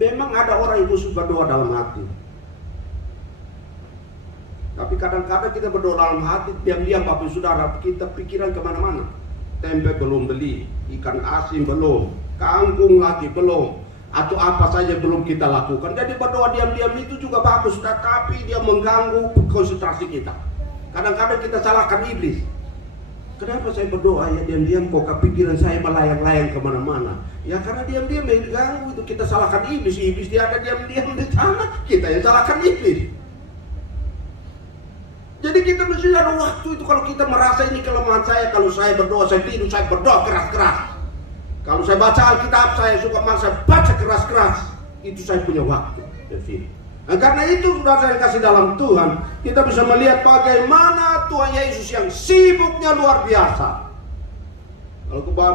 Memang ada orang yang khusus berdoa dalam hati. Tapi kadang-kadang kita berdoa dalam hati, diam-diam Bapak Saudara, kita pikiran kemana-mana. Tempe belum beli, ikan asin belum, kangkung lagi belum, atau apa saja belum kita lakukan. Jadi berdoa diam-diam itu juga bagus, tetapi dia mengganggu konsentrasi kita. Kadang-kadang kita salahkan iblis. Kenapa saya berdoa ya diam-diam kok pikiran saya melayang-layang kemana-mana? Ya karena diam-diam mengganggu itu, kita salahkan iblis. Iblis dia ada diam-diam di sana, kita yang salahkan iblis. Jadi kita mesti ada waktu itu. Kalau kita merasa ini kelemahan saya, kalau saya berdoa, saya tidur, saya berdoa keras-keras. Kalau saya baca Alkitab, saya suka saya baca keras-keras. Itu saya punya waktu. Nah, karena itu sudah saya kasih dalam Tuhan, kita bisa melihat bagaimana Tuhan Yesus yang sibuknya luar biasa. Kalau kita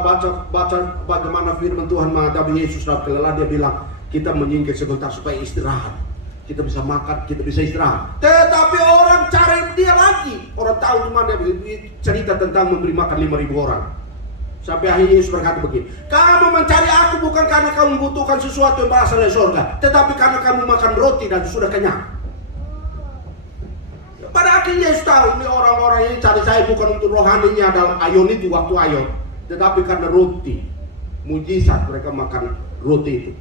baca bagaimana firman Tuhan menghadapi Yesus dalam kelelahan, dia bilang kita menyingkir sebentar supaya istirahat. Kita bisa makan, kita bisa istirahat. Tetapi orang cari dia lagi. Orang tahu di mana dia cerita tentang memberi makan 5.000 orang. Sampai akhirnya Yesus berkata begini, kamu mencari aku bukan karena kamu membutuhkan sesuatu yang berasal dari surga, tetapi karena kamu makan roti dan sudah kenyang. Pada akhirnya Yesus tahu ini orang-orang ini cari saya bukan untuk rohaninya dalam ayon itu waktu ayon, tetapi karena roti, mujizat mereka makan roti itu.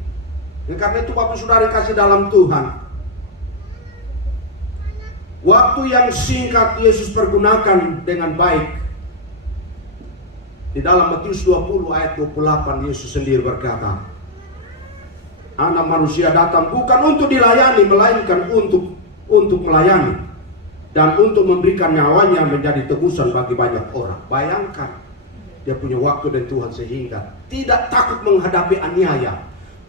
Dan karena itu Bapak Saudara kasih dalam Tuhan, waktu yang singkat Yesus pergunakan dengan baik. Di dalam Matius 20 ayat 28 Yesus sendiri berkata, Anak manusia datang bukan untuk dilayani, melainkan untuk melayani dan untuk memberikan nyawanya menjadi tebusan bagi banyak orang. Bayangkan, dia punya waktu dengan Tuhan sehingga tidak takut menghadapi aniaya,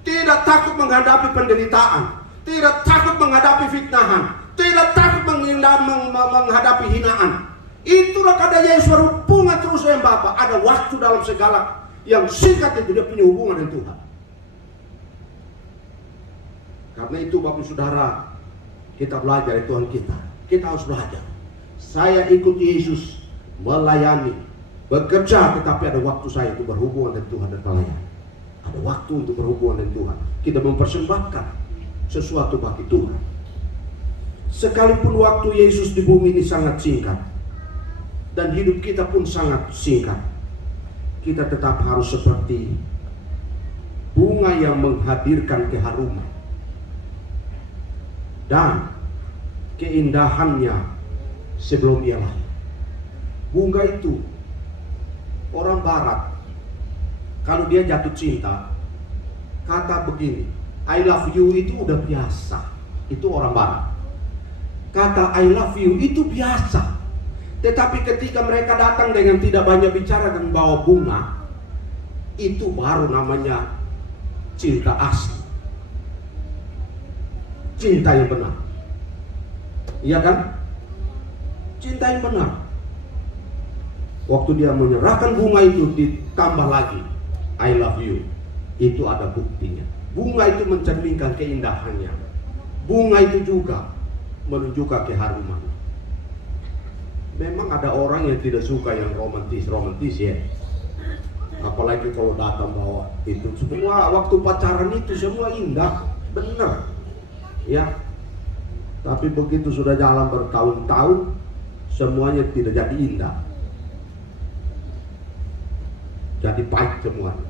tidak takut menghadapi penderitaan, tidak takut menghadapi fitnahan, tidak takut menghadapi hinaan. Itulah karena Yesus berhubungan terus dengan Bapa. Ada waktu dalam segala yang singkat itu dia punya hubungan dengan Tuhan. Karena itu Bapak Saudara, kita belajar dari Tuhan kita. Kita harus belajar. Saya ikut Yesus melayani, bekerja, tetapi ada waktu saya untuk berhubungan dengan Tuhan dan melayani. Ada waktu untuk berhubungan dengan Tuhan. Kita mempersembahkan sesuatu bagi Tuhan. Sekalipun waktu Yesus di bumi ini sangat singkat, dan hidup kita pun sangat singkat, kita tetap harus seperti bunga yang menghadirkan keharuman dan keindahannya sebelum ia lahir. Bunga itu, orang barat kalau dia jatuh cinta, kata begini, I love you itu udah biasa. Itu orang barat. Kata I love you itu biasa. Tetapi ketika mereka datang dengan tidak banyak bicara dan bawa bunga, itu baru namanya cinta asli. Cinta yang benar. Iya kan? Cinta yang benar. Waktu dia menyerahkan bunga itu ditambah lagi I love you. Itu ada buktinya. Bunga itu mencerminkan keindahannya. Bunga itu juga menunjukkan keharuman. Memang ada orang yang tidak suka yang romantis ya. Apalagi kalau datang bawa itu semua waktu pacaran itu semua indah, benar. Ya. Tapi begitu sudah jalan bertahun-tahun, semuanya tidak jadi indah. Jadi pahit semuanya.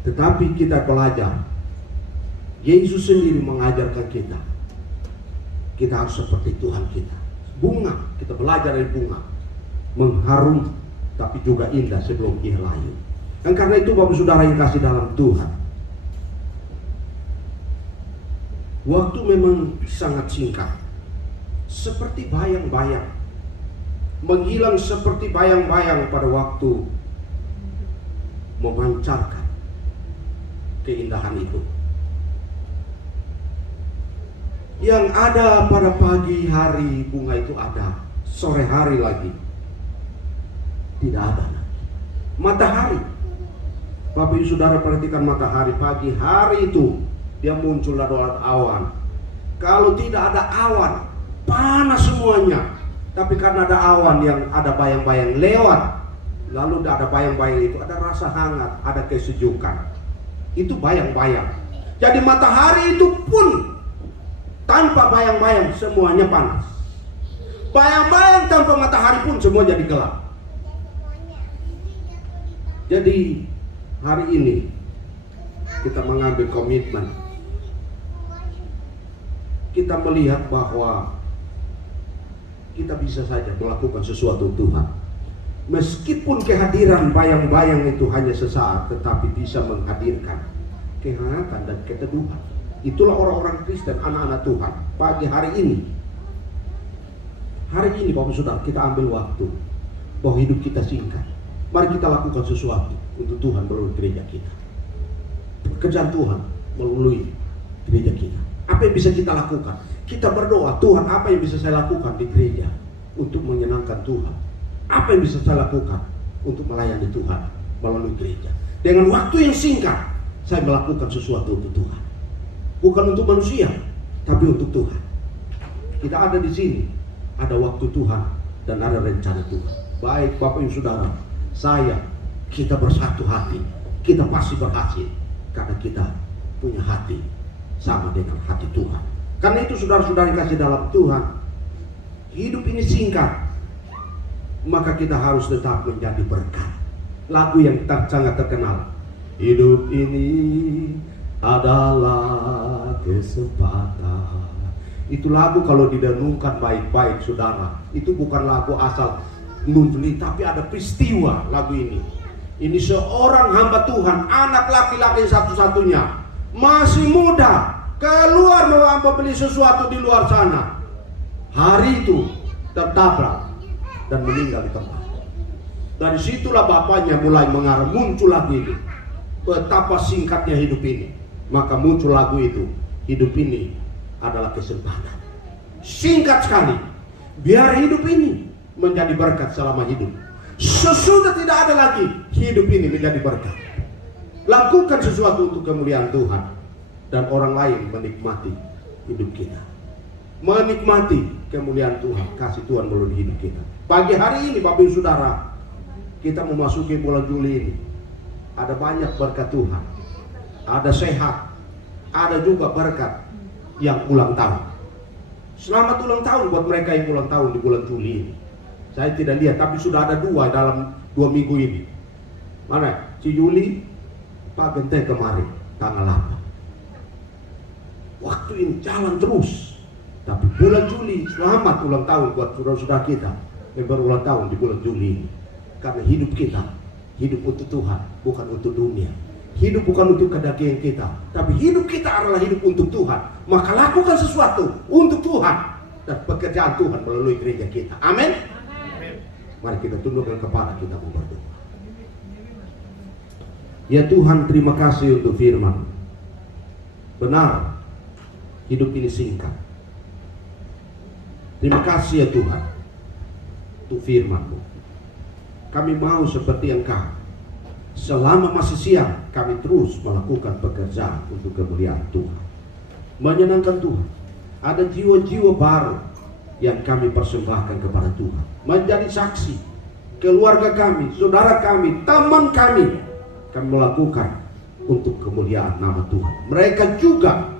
Tetapi kita belajar, Yesus sendiri mengajarkan kita harus seperti Tuhan kita. Bunga, kita belajar dari bunga, mengharum tapi juga indah sebelum ia layu. Dan karena itu Bapak Saudara yang kasih dalam Tuhan, waktu memang sangat singkat, seperti bayang-bayang, menghilang seperti bayang-bayang pada waktu memancarkan keindahan itu. Yang ada pada pagi hari bunga itu ada, sore hari lagi tidak ada lagi. Matahari, Bapak Ibu Saudara perhatikan matahari pagi hari itu dia muncul dari awan. Kalau tidak ada awan, panas semuanya. Tapi karena ada awan yang ada bayang-bayang lewat, lalu ada bayang-bayang itu ada rasa hangat, ada kesejukan. Itu bayang-bayang. Jadi matahari itu pun tanpa bayang-bayang semuanya panas. Bayang-bayang tanpa matahari pun semua jadi gelap. Jadi hari ini kita mengambil komitmen. Kita melihat bahwa kita bisa saja melakukan sesuatu untuk Tuhan. Meskipun kehadiran bayang-bayang itu hanya sesaat, tetapi bisa menghadirkan kehangatan dan keteduhan. Itulah orang-orang Kristen, anak-anak Tuhan pagi hari ini. Hari ini Bapak Saudara kita ambil waktu bahwa hidup kita singkat. Mari kita lakukan sesuatu untuk Tuhan melalui gereja kita. Pekerjaan Tuhan melalui gereja kita. Apa yang bisa kita lakukan? Kita berdoa, Tuhan apa yang bisa saya lakukan di gereja untuk menyenangkan Tuhan? Apa yang bisa saya lakukan untuk melayani Tuhan melalui gereja? Dengan waktu yang singkat saya melakukan sesuatu untuk Tuhan. Bukan untuk manusia, tapi untuk Tuhan. Kita ada di sini, ada waktu Tuhan dan ada rencana Tuhan. Baik Bapak Ibu Saudara, kita bersatu hati, kita pasti berhasil karena kita punya hati sama dengan hati Tuhan. Karena itu saudara-saudari kasih dalam Tuhan, hidup ini singkat, maka kita harus tetap menjadi berkat. Lagu yang sangat terkenal, hidup ini adalah kesempatan. Itu lagu kalau didenungkan baik-baik saudara, itu bukan lagu asal muncul, tapi ada peristiwa lagu ini. Ini seorang hamba Tuhan, anak laki-laki satu-satunya, masih muda, keluar mau beli sesuatu di luar sana. Hari itu tertabrak dan meninggal di tempat. Dari situlah bapaknya mulai mengarah, muncul lagu itu. Betapa singkatnya hidup ini. Maka muncul lagu itu, hidup ini adalah kesempatan. Singkat sekali. Biar hidup ini menjadi berkat selama hidup. Sesudah tidak ada lagi, hidup ini menjadi berkat. Lakukan sesuatu untuk kemuliaan Tuhan, dan orang lain menikmati hidup kita. Menikmati kemuliaan Tuhan, kasih Tuhan melalui hidup kita. Pagi hari ini Bapak Ibu Saudara, kita memasuki bulan Juli ini. Ada banyak berkat Tuhan. Ada sehat, ada juga berkat yang ulang tahun. Selamat ulang tahun buat mereka yang ulang tahun di bulan Juli ini. Saya tidak lihat, tapi sudah ada dua dalam 2 minggu ini. Mana? Si Juli, Pak Gente kemarin, tanggal 8. Waktu ini jalan terus. Tapi bulan Juli, selamat ulang tahun buat saudara-saudara kita yang berulang tahun di bulan Juli ini. Karena hidup kita, hidup untuk Tuhan, bukan untuk dunia. hidup bukan untuk kedagingan kita, tapi hidup kita adalah hidup untuk Tuhan. Maka lakukan sesuatu untuk Tuhan dan pekerjaan Tuhan melalui gereja kita. Amin. Mari kita tundukkan kepala kita berdoa. Ya Tuhan, terima kasih untuk firman. Benar, hidup ini singkat. Terima kasih ya Tuhan untuk firman-Mu. Kami mau seperti Engkau. Selama masih siang, kami terus melakukan pekerjaan untuk kemuliaan Tuhan, menyenangkan Tuhan. Ada jiwa-jiwa baru yang kami persembahkan kepada Tuhan, menjadi saksi. Keluarga kami, saudara kami, teman kami melakukan untuk kemuliaan nama Tuhan. Mereka juga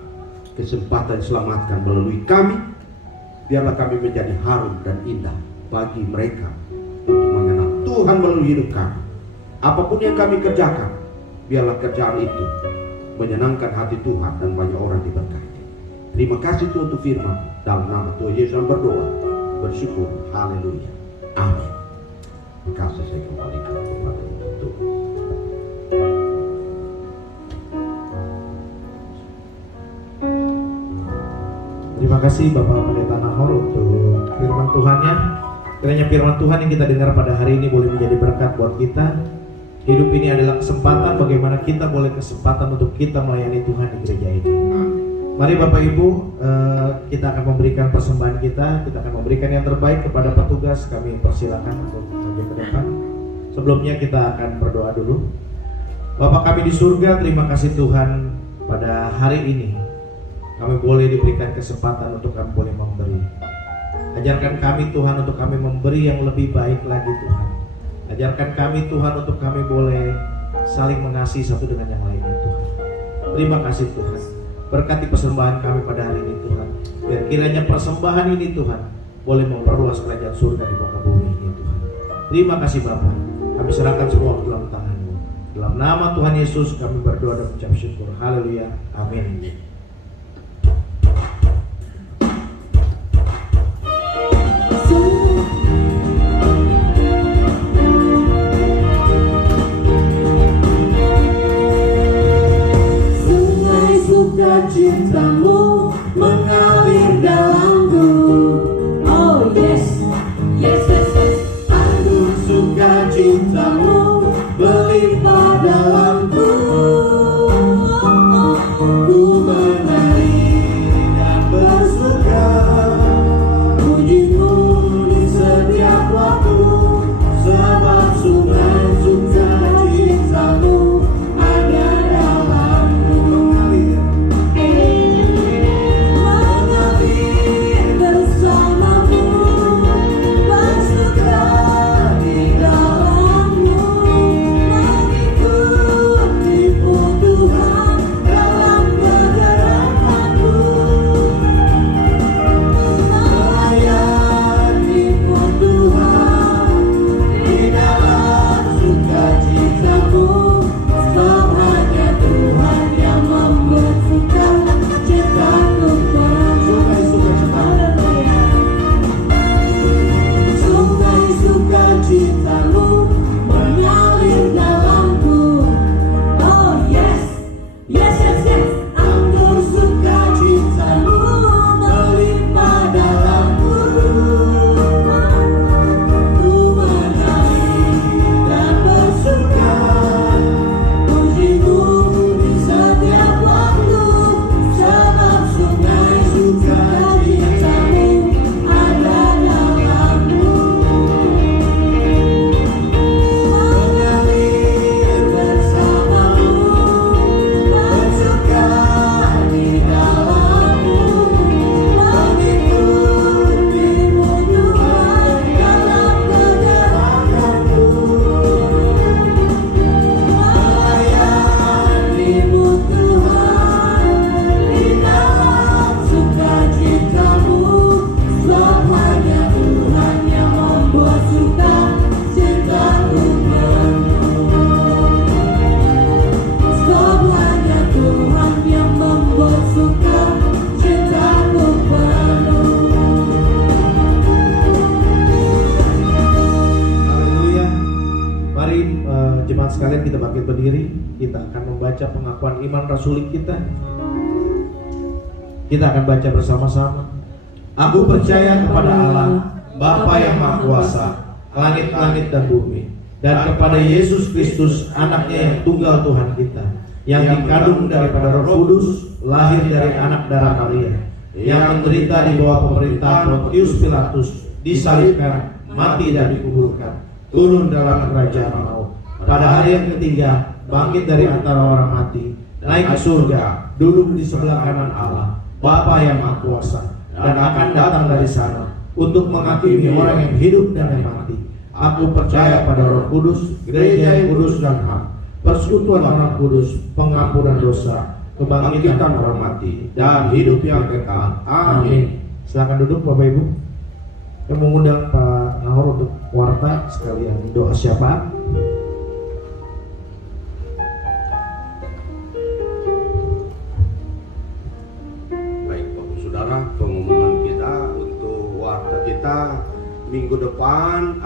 kesempatan diselamatkan melalui kami. Biarlah kami menjadi harum dan indah bagi mereka untuk mengenal Tuhan melalui hidup kami. Apapun yang kami kerjakan, biarlah kerjaan itu menyenangkan hati Tuhan dan banyak orang diberkati. Terima kasih Tuhan untuk firman. Dalam nama Tuhan Yesus berdoa, bersyukur. Haleluya. Amin. Terima kasih, saya kembalikan kepada Tuhan. Terima kasih Bapak Pendeta Nahor untuk firman Tuhannya. Kiranya firman Tuhan yang kita dengar pada hari ini boleh menjadi berkat buat kita. Hidup ini adalah kesempatan bagaimana kita boleh kesempatan untuk kita melayani Tuhan di gereja ini. Mari Bapak Ibu, kita akan memberikan persembahan kita akan memberikan yang terbaik kepada petugas. Kami persilakan untuk maju ke depan. Sebelumnya kita akan berdoa dulu. Bapa kami di surga, terima kasih Tuhan pada hari ini kami boleh diberikan kesempatan untuk kami boleh memberi. Ajarkan kami Tuhan untuk kami memberi yang lebih baik lagi Tuhan. Ajarkan kami Tuhan untuk kami boleh saling mengasihi satu dengan yang lainnya Tuhan. Terima kasih Tuhan. Berkati persembahan kami pada hari ini Tuhan. Biar kiranya persembahan ini Tuhan boleh memperluas kerajaan surga di muka bumi ini Tuhan. Terima kasih Bapa. Kami serahkan semua dalam tangan-Mu. Dalam nama Tuhan Yesus kami berdoa dan mengucap syukur. Haleluya. Amin. Cintamu mengalir dalamku. Oh yes, yes, yes, yes. Aduh suka cintamu berlimpah dalamku. Ku menari dan bersuka pujimu di setiap waktu. Sebab sungai suka cintamu ada dalamku. Mari kita bangkit berdiri. Kita akan membaca pengakuan iman rasulik kita. Kita akan baca bersama-sama. Aku percaya kepada Allah, Bapa yang Maha Kuasa, langit-langit dan bumi, dan kepada Yesus Kristus, anaknya yang tunggal Tuhan kita, yang dikandung daripada Roh Kudus, lahir dari anak darah Maria, yang menderita di bawah pemerintahan Pontius Pilatus, disalibkan, mati dan dikuburkan, turun dalam kerajaan maut. Pada hari yang ketiga, bangkit dari antara orang mati, naik ke surga, duduk di sebelah kanan Allah, Bapa yang Maha Kuasa, dan akan datang dari sana untuk menghakimi orang yang hidup dan yang mati. Aku percaya pada Roh Kudus, gereja yang kudus dan hak, persekutuan orang kudus, pengampunan dosa, kebangkitan orang mati, dan hidup yang kekal. Amin. Silakan duduk Bapak Ibu. Saya mengundang Pak Nahor untuk warta sekalian doa syafaat. Baik Bapak Saudara, pengumuman kita untuk warta kita minggu depan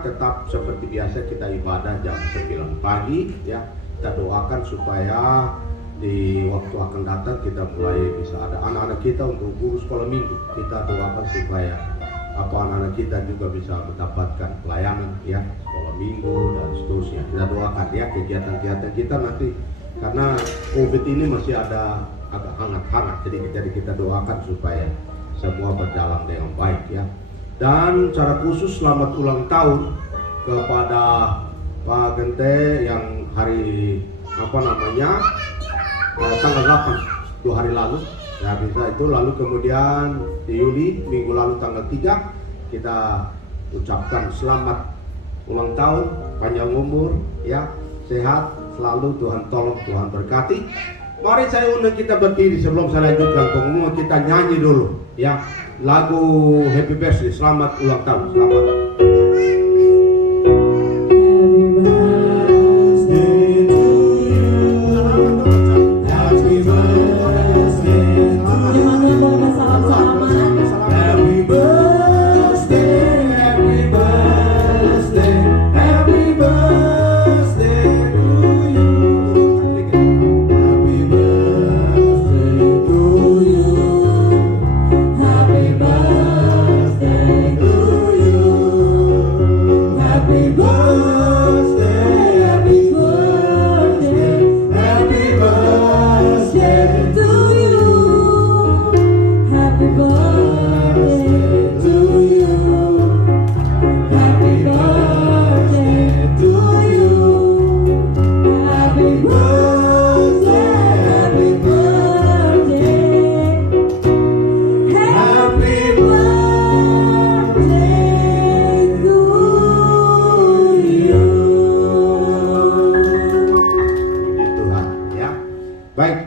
tetap seperti biasa kita ibadah jam 9 pagi ya. Kita doakan supaya di waktu akan datang kita mulai bisa ada anak-anak kita untuk guru sekolah minggu. Kita doakan supaya anak-anak kita juga bisa mendapatkan pelayanan ya, sekolah minggu dan seterusnya. Kita doakan ya kegiatan-kegiatan kita nanti, karena COVID ini masih ada agak hangat-hangat, jadi kita doakan supaya semua berjalan dengan baik ya. Dan secara khusus selamat ulang tahun kepada Pak Gente yang hari tanggal 8 2 hari lalu ya, bisa itu. Lalu kemudian di Juli minggu lalu tanggal 3 kita ucapkan selamat ulang tahun, panjang umur ya, sehat selalu, Tuhan tolong, Tuhan berkati. Mari saya undang kita berdiri sebelum saya lanjutkan pengumuman. Kita nyanyi dulu ya lagu Happy Birthday, selamat ulang tahun, selamat.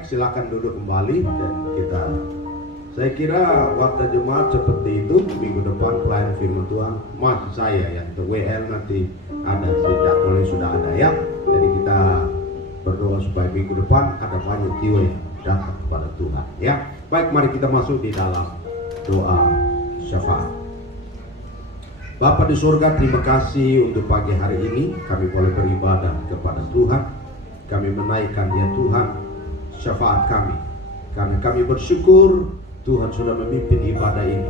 Silakan duduk kembali dan saya kira waktu jemaat seperti itu. Minggu depan pelayanan firman Tuhan masih saya yang WL nanti ada, jadwalnya sudah ada ya. Jadi kita berdoa supaya minggu depan ada banyak jiwa yang datang kepada Tuhan ya. Baik, mari kita masuk di dalam doa syafaat. Bapa di surga, terima kasih untuk pagi hari ini kami boleh beribadah kepada Tuhan. Kami menaikkan ya Tuhan syafaat kami, karena kami bersyukur Tuhan sudah memimpin ibadah ini.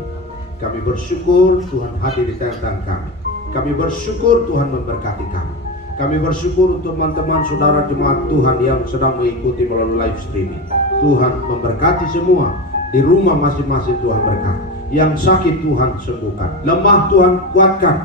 Kami bersyukur Tuhan hadir di tengah-tengah kami. Kami bersyukur Tuhan memberkati kami. Kami bersyukur untuk teman-teman saudara jemaat Tuhan yang sedang mengikuti melalui live streaming. Tuhan memberkati semua di rumah masing-masing. Tuhan berkati. Yang sakit Tuhan sembuhkan, lemah Tuhan kuatkan.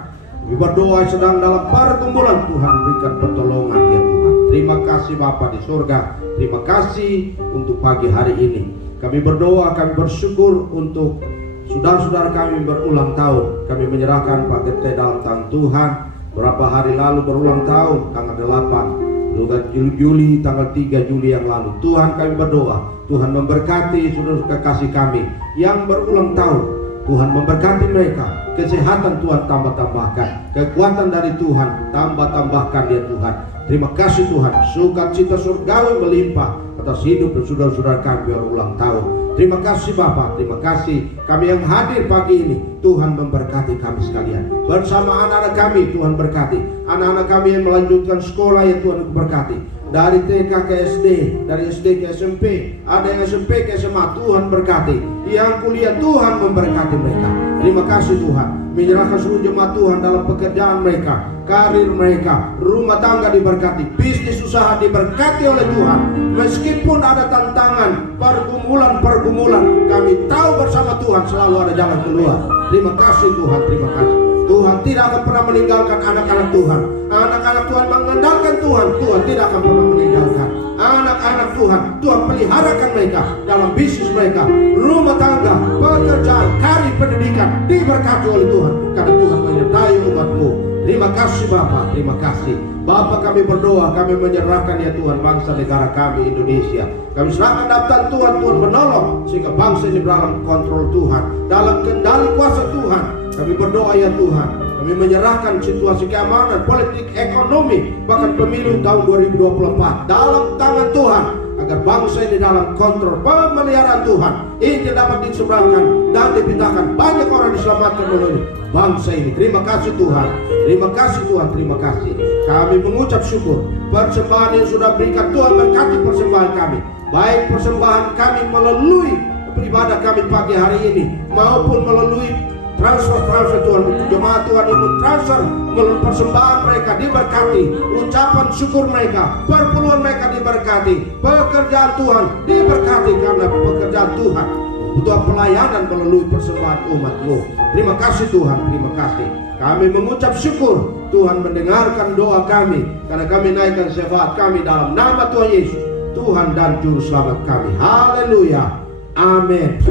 Kami berdoa sedang dalam pergumulan, Tuhan berikan pertolongan ya Tuhan. Terima kasih Bapa di surga. Terima kasih untuk pagi hari ini. Kami berdoa, kami bersyukur untuk saudara-saudara kami berulang tahun. Kami menyerahkan Pak Gete dalam tangan Tuhan. Berapa hari lalu berulang tahun, tanggal 8 Juli, tanggal 3 Juli yang lalu. Tuhan, kami berdoa, Tuhan memberkati saudara-saudara kasih kami yang berulang tahun. Tuhan memberkati mereka, kesehatan Tuhan tambah-tambahkan, kekuatan dari Tuhan tambah-tambahkan ya Tuhan. Terima kasih Tuhan, sukacita surgawi melimpah atas hidup dan saudara-saudara kami yang berulang tahun. Terima kasih Bapa, terima kasih kami yang hadir pagi ini. Tuhan memberkati kami sekalian. Bersama anak-anak kami Tuhan berkati. Anak-anak kami yang melanjutkan sekolah ya Tuhan Engkau berkati. Dari TK ke SD, dari SD ke SMP, ada yang SMP ke SMA, Tuhan berkati. Yang kuliah Tuhan memberkati mereka. Terima kasih Tuhan. Menyerahkan seluruh jemaat Tuhan dalam pekerjaan mereka, karir mereka, rumah tangga diberkati, bisnis usaha diberkati oleh Tuhan. Meskipun ada tantangan, pergumulan, kami tahu bersama Tuhan selalu ada jalan keluar. Terima kasih Tuhan, terima kasih. Tuhan tidak akan pernah meninggalkan anak-anak Tuhan. Anak-anak Tuhan mengandalkan Tuhan, Tuhan tidak akan pernah meninggalkan. Anak-anak Tuhan, Tuhan peliharakan mereka dalam bisnis mereka, rumah tangga, pekerjaan, karir, pendidikan diberkati oleh Tuhan. Karena Tuhan menyertai umat-Mu. Terima kasih Bapa, terima kasih. Bapa, kami berdoa, kami menyerahkan ya Tuhan bangsa negara kami Indonesia. Kami serahkan daftar Tuhan, Tuhan menolong sehingga bangsa ini dalam kontrol Tuhan, dalam kendali kuasa Tuhan. Kami berdoa ya Tuhan, kami menyerahkan situasi keamanan, politik, ekonomi, bahkan pemilu tahun 2024 dalam tangan Tuhan, agar bangsa ini dalam kontrol pemeliharaan Tuhan. Injil dapat diseberangkan dan dipindahkan, banyak orang diselamatkan oleh bangsa ini. Terima kasih Tuhan, terima kasih Tuhan, terima kasih. Kami mengucap syukur persembahan yang sudah berikan. Tuhan berkati persembahan kami, baik persembahan kami melalui ibadah kami pagi hari ini maupun melalui transfer Tuhan. Jemaat Tuhan itu transfer melalui persembahan mereka diberkati, ucapan syukur mereka, perpuluhan mereka diberkati, pekerjaan Tuhan diberkati karena pekerjaan Tuhan butuh pelayanan melalui persembahan umat-Mu. Terima kasih Tuhan, terima kasih. Kami mengucap syukur Tuhan mendengarkan doa kami, karena kami naikkan syafaat kami dalam nama Tuhan Yesus, Tuhan dan Juru Selamat kami. Haleluya, amin.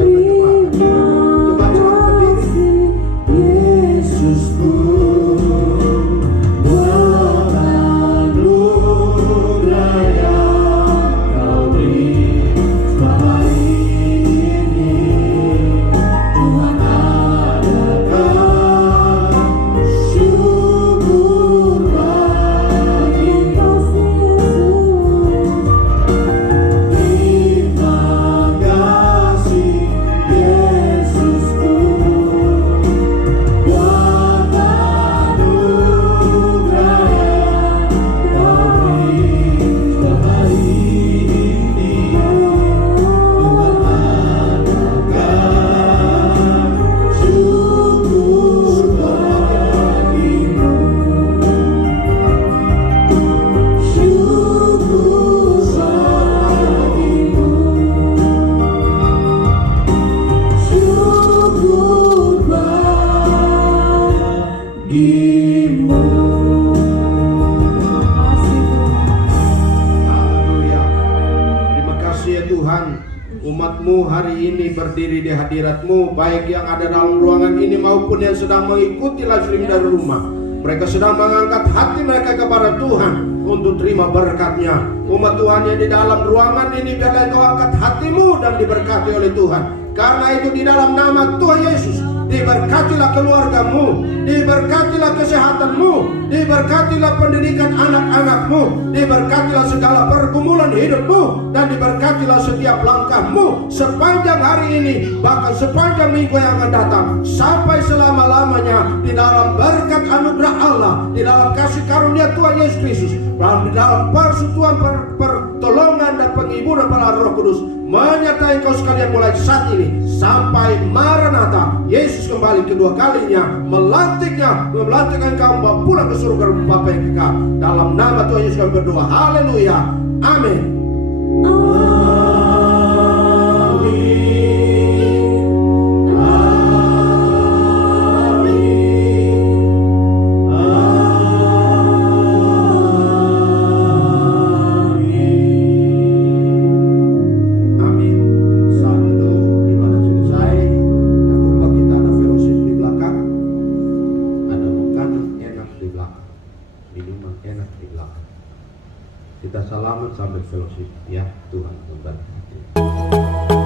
Yesusku, buat anugerah yang Kau beri pada ini. Tuhan adakan syukur bagi terima kasih Yesusku. Umat-Mu hari ini berdiri di hadirat-Mu, baik yang ada dalam ruangan ini maupun yang sedang mengikuti live stream dari rumah. Mereka sedang mengangkat hati mereka kepada Tuhan untuk terima berkat-Nya. Umat Tuhan yang di dalam ruangan ini, biarlah Engkau angkat hatimu dan diberkati oleh Tuhan. Karena itu di dalam nama Tuhan Yesus, diberkatilah keluargamu, diberkatilah kesehatanmu, diberkatilah pendidikan anak-anakmu, diberkatilah segala pergumulan hidupmu, dan diberkatilah setiap langkahmu sepanjang hari ini, bahkan sepanjang minggu yang akan datang, sampai selama-lamanya di dalam berkat anugerah Allah, di dalam kasih karunia Tuhan Yesus Kristus, di dalam persekutuan pertolongan dan penghiburan pada Roh Kudus, menyertai engkau sekalian mulai saat ini sampai Maranatha. Yesus kembali kedua kalinya, melantik engkau membawa pulang ke surga Bapa yang kekal. Dalam nama Tuhan Yesus kami berdoa, haleluya, amin. Kita salaman sambil fellowship ya. Tuhan memberkati.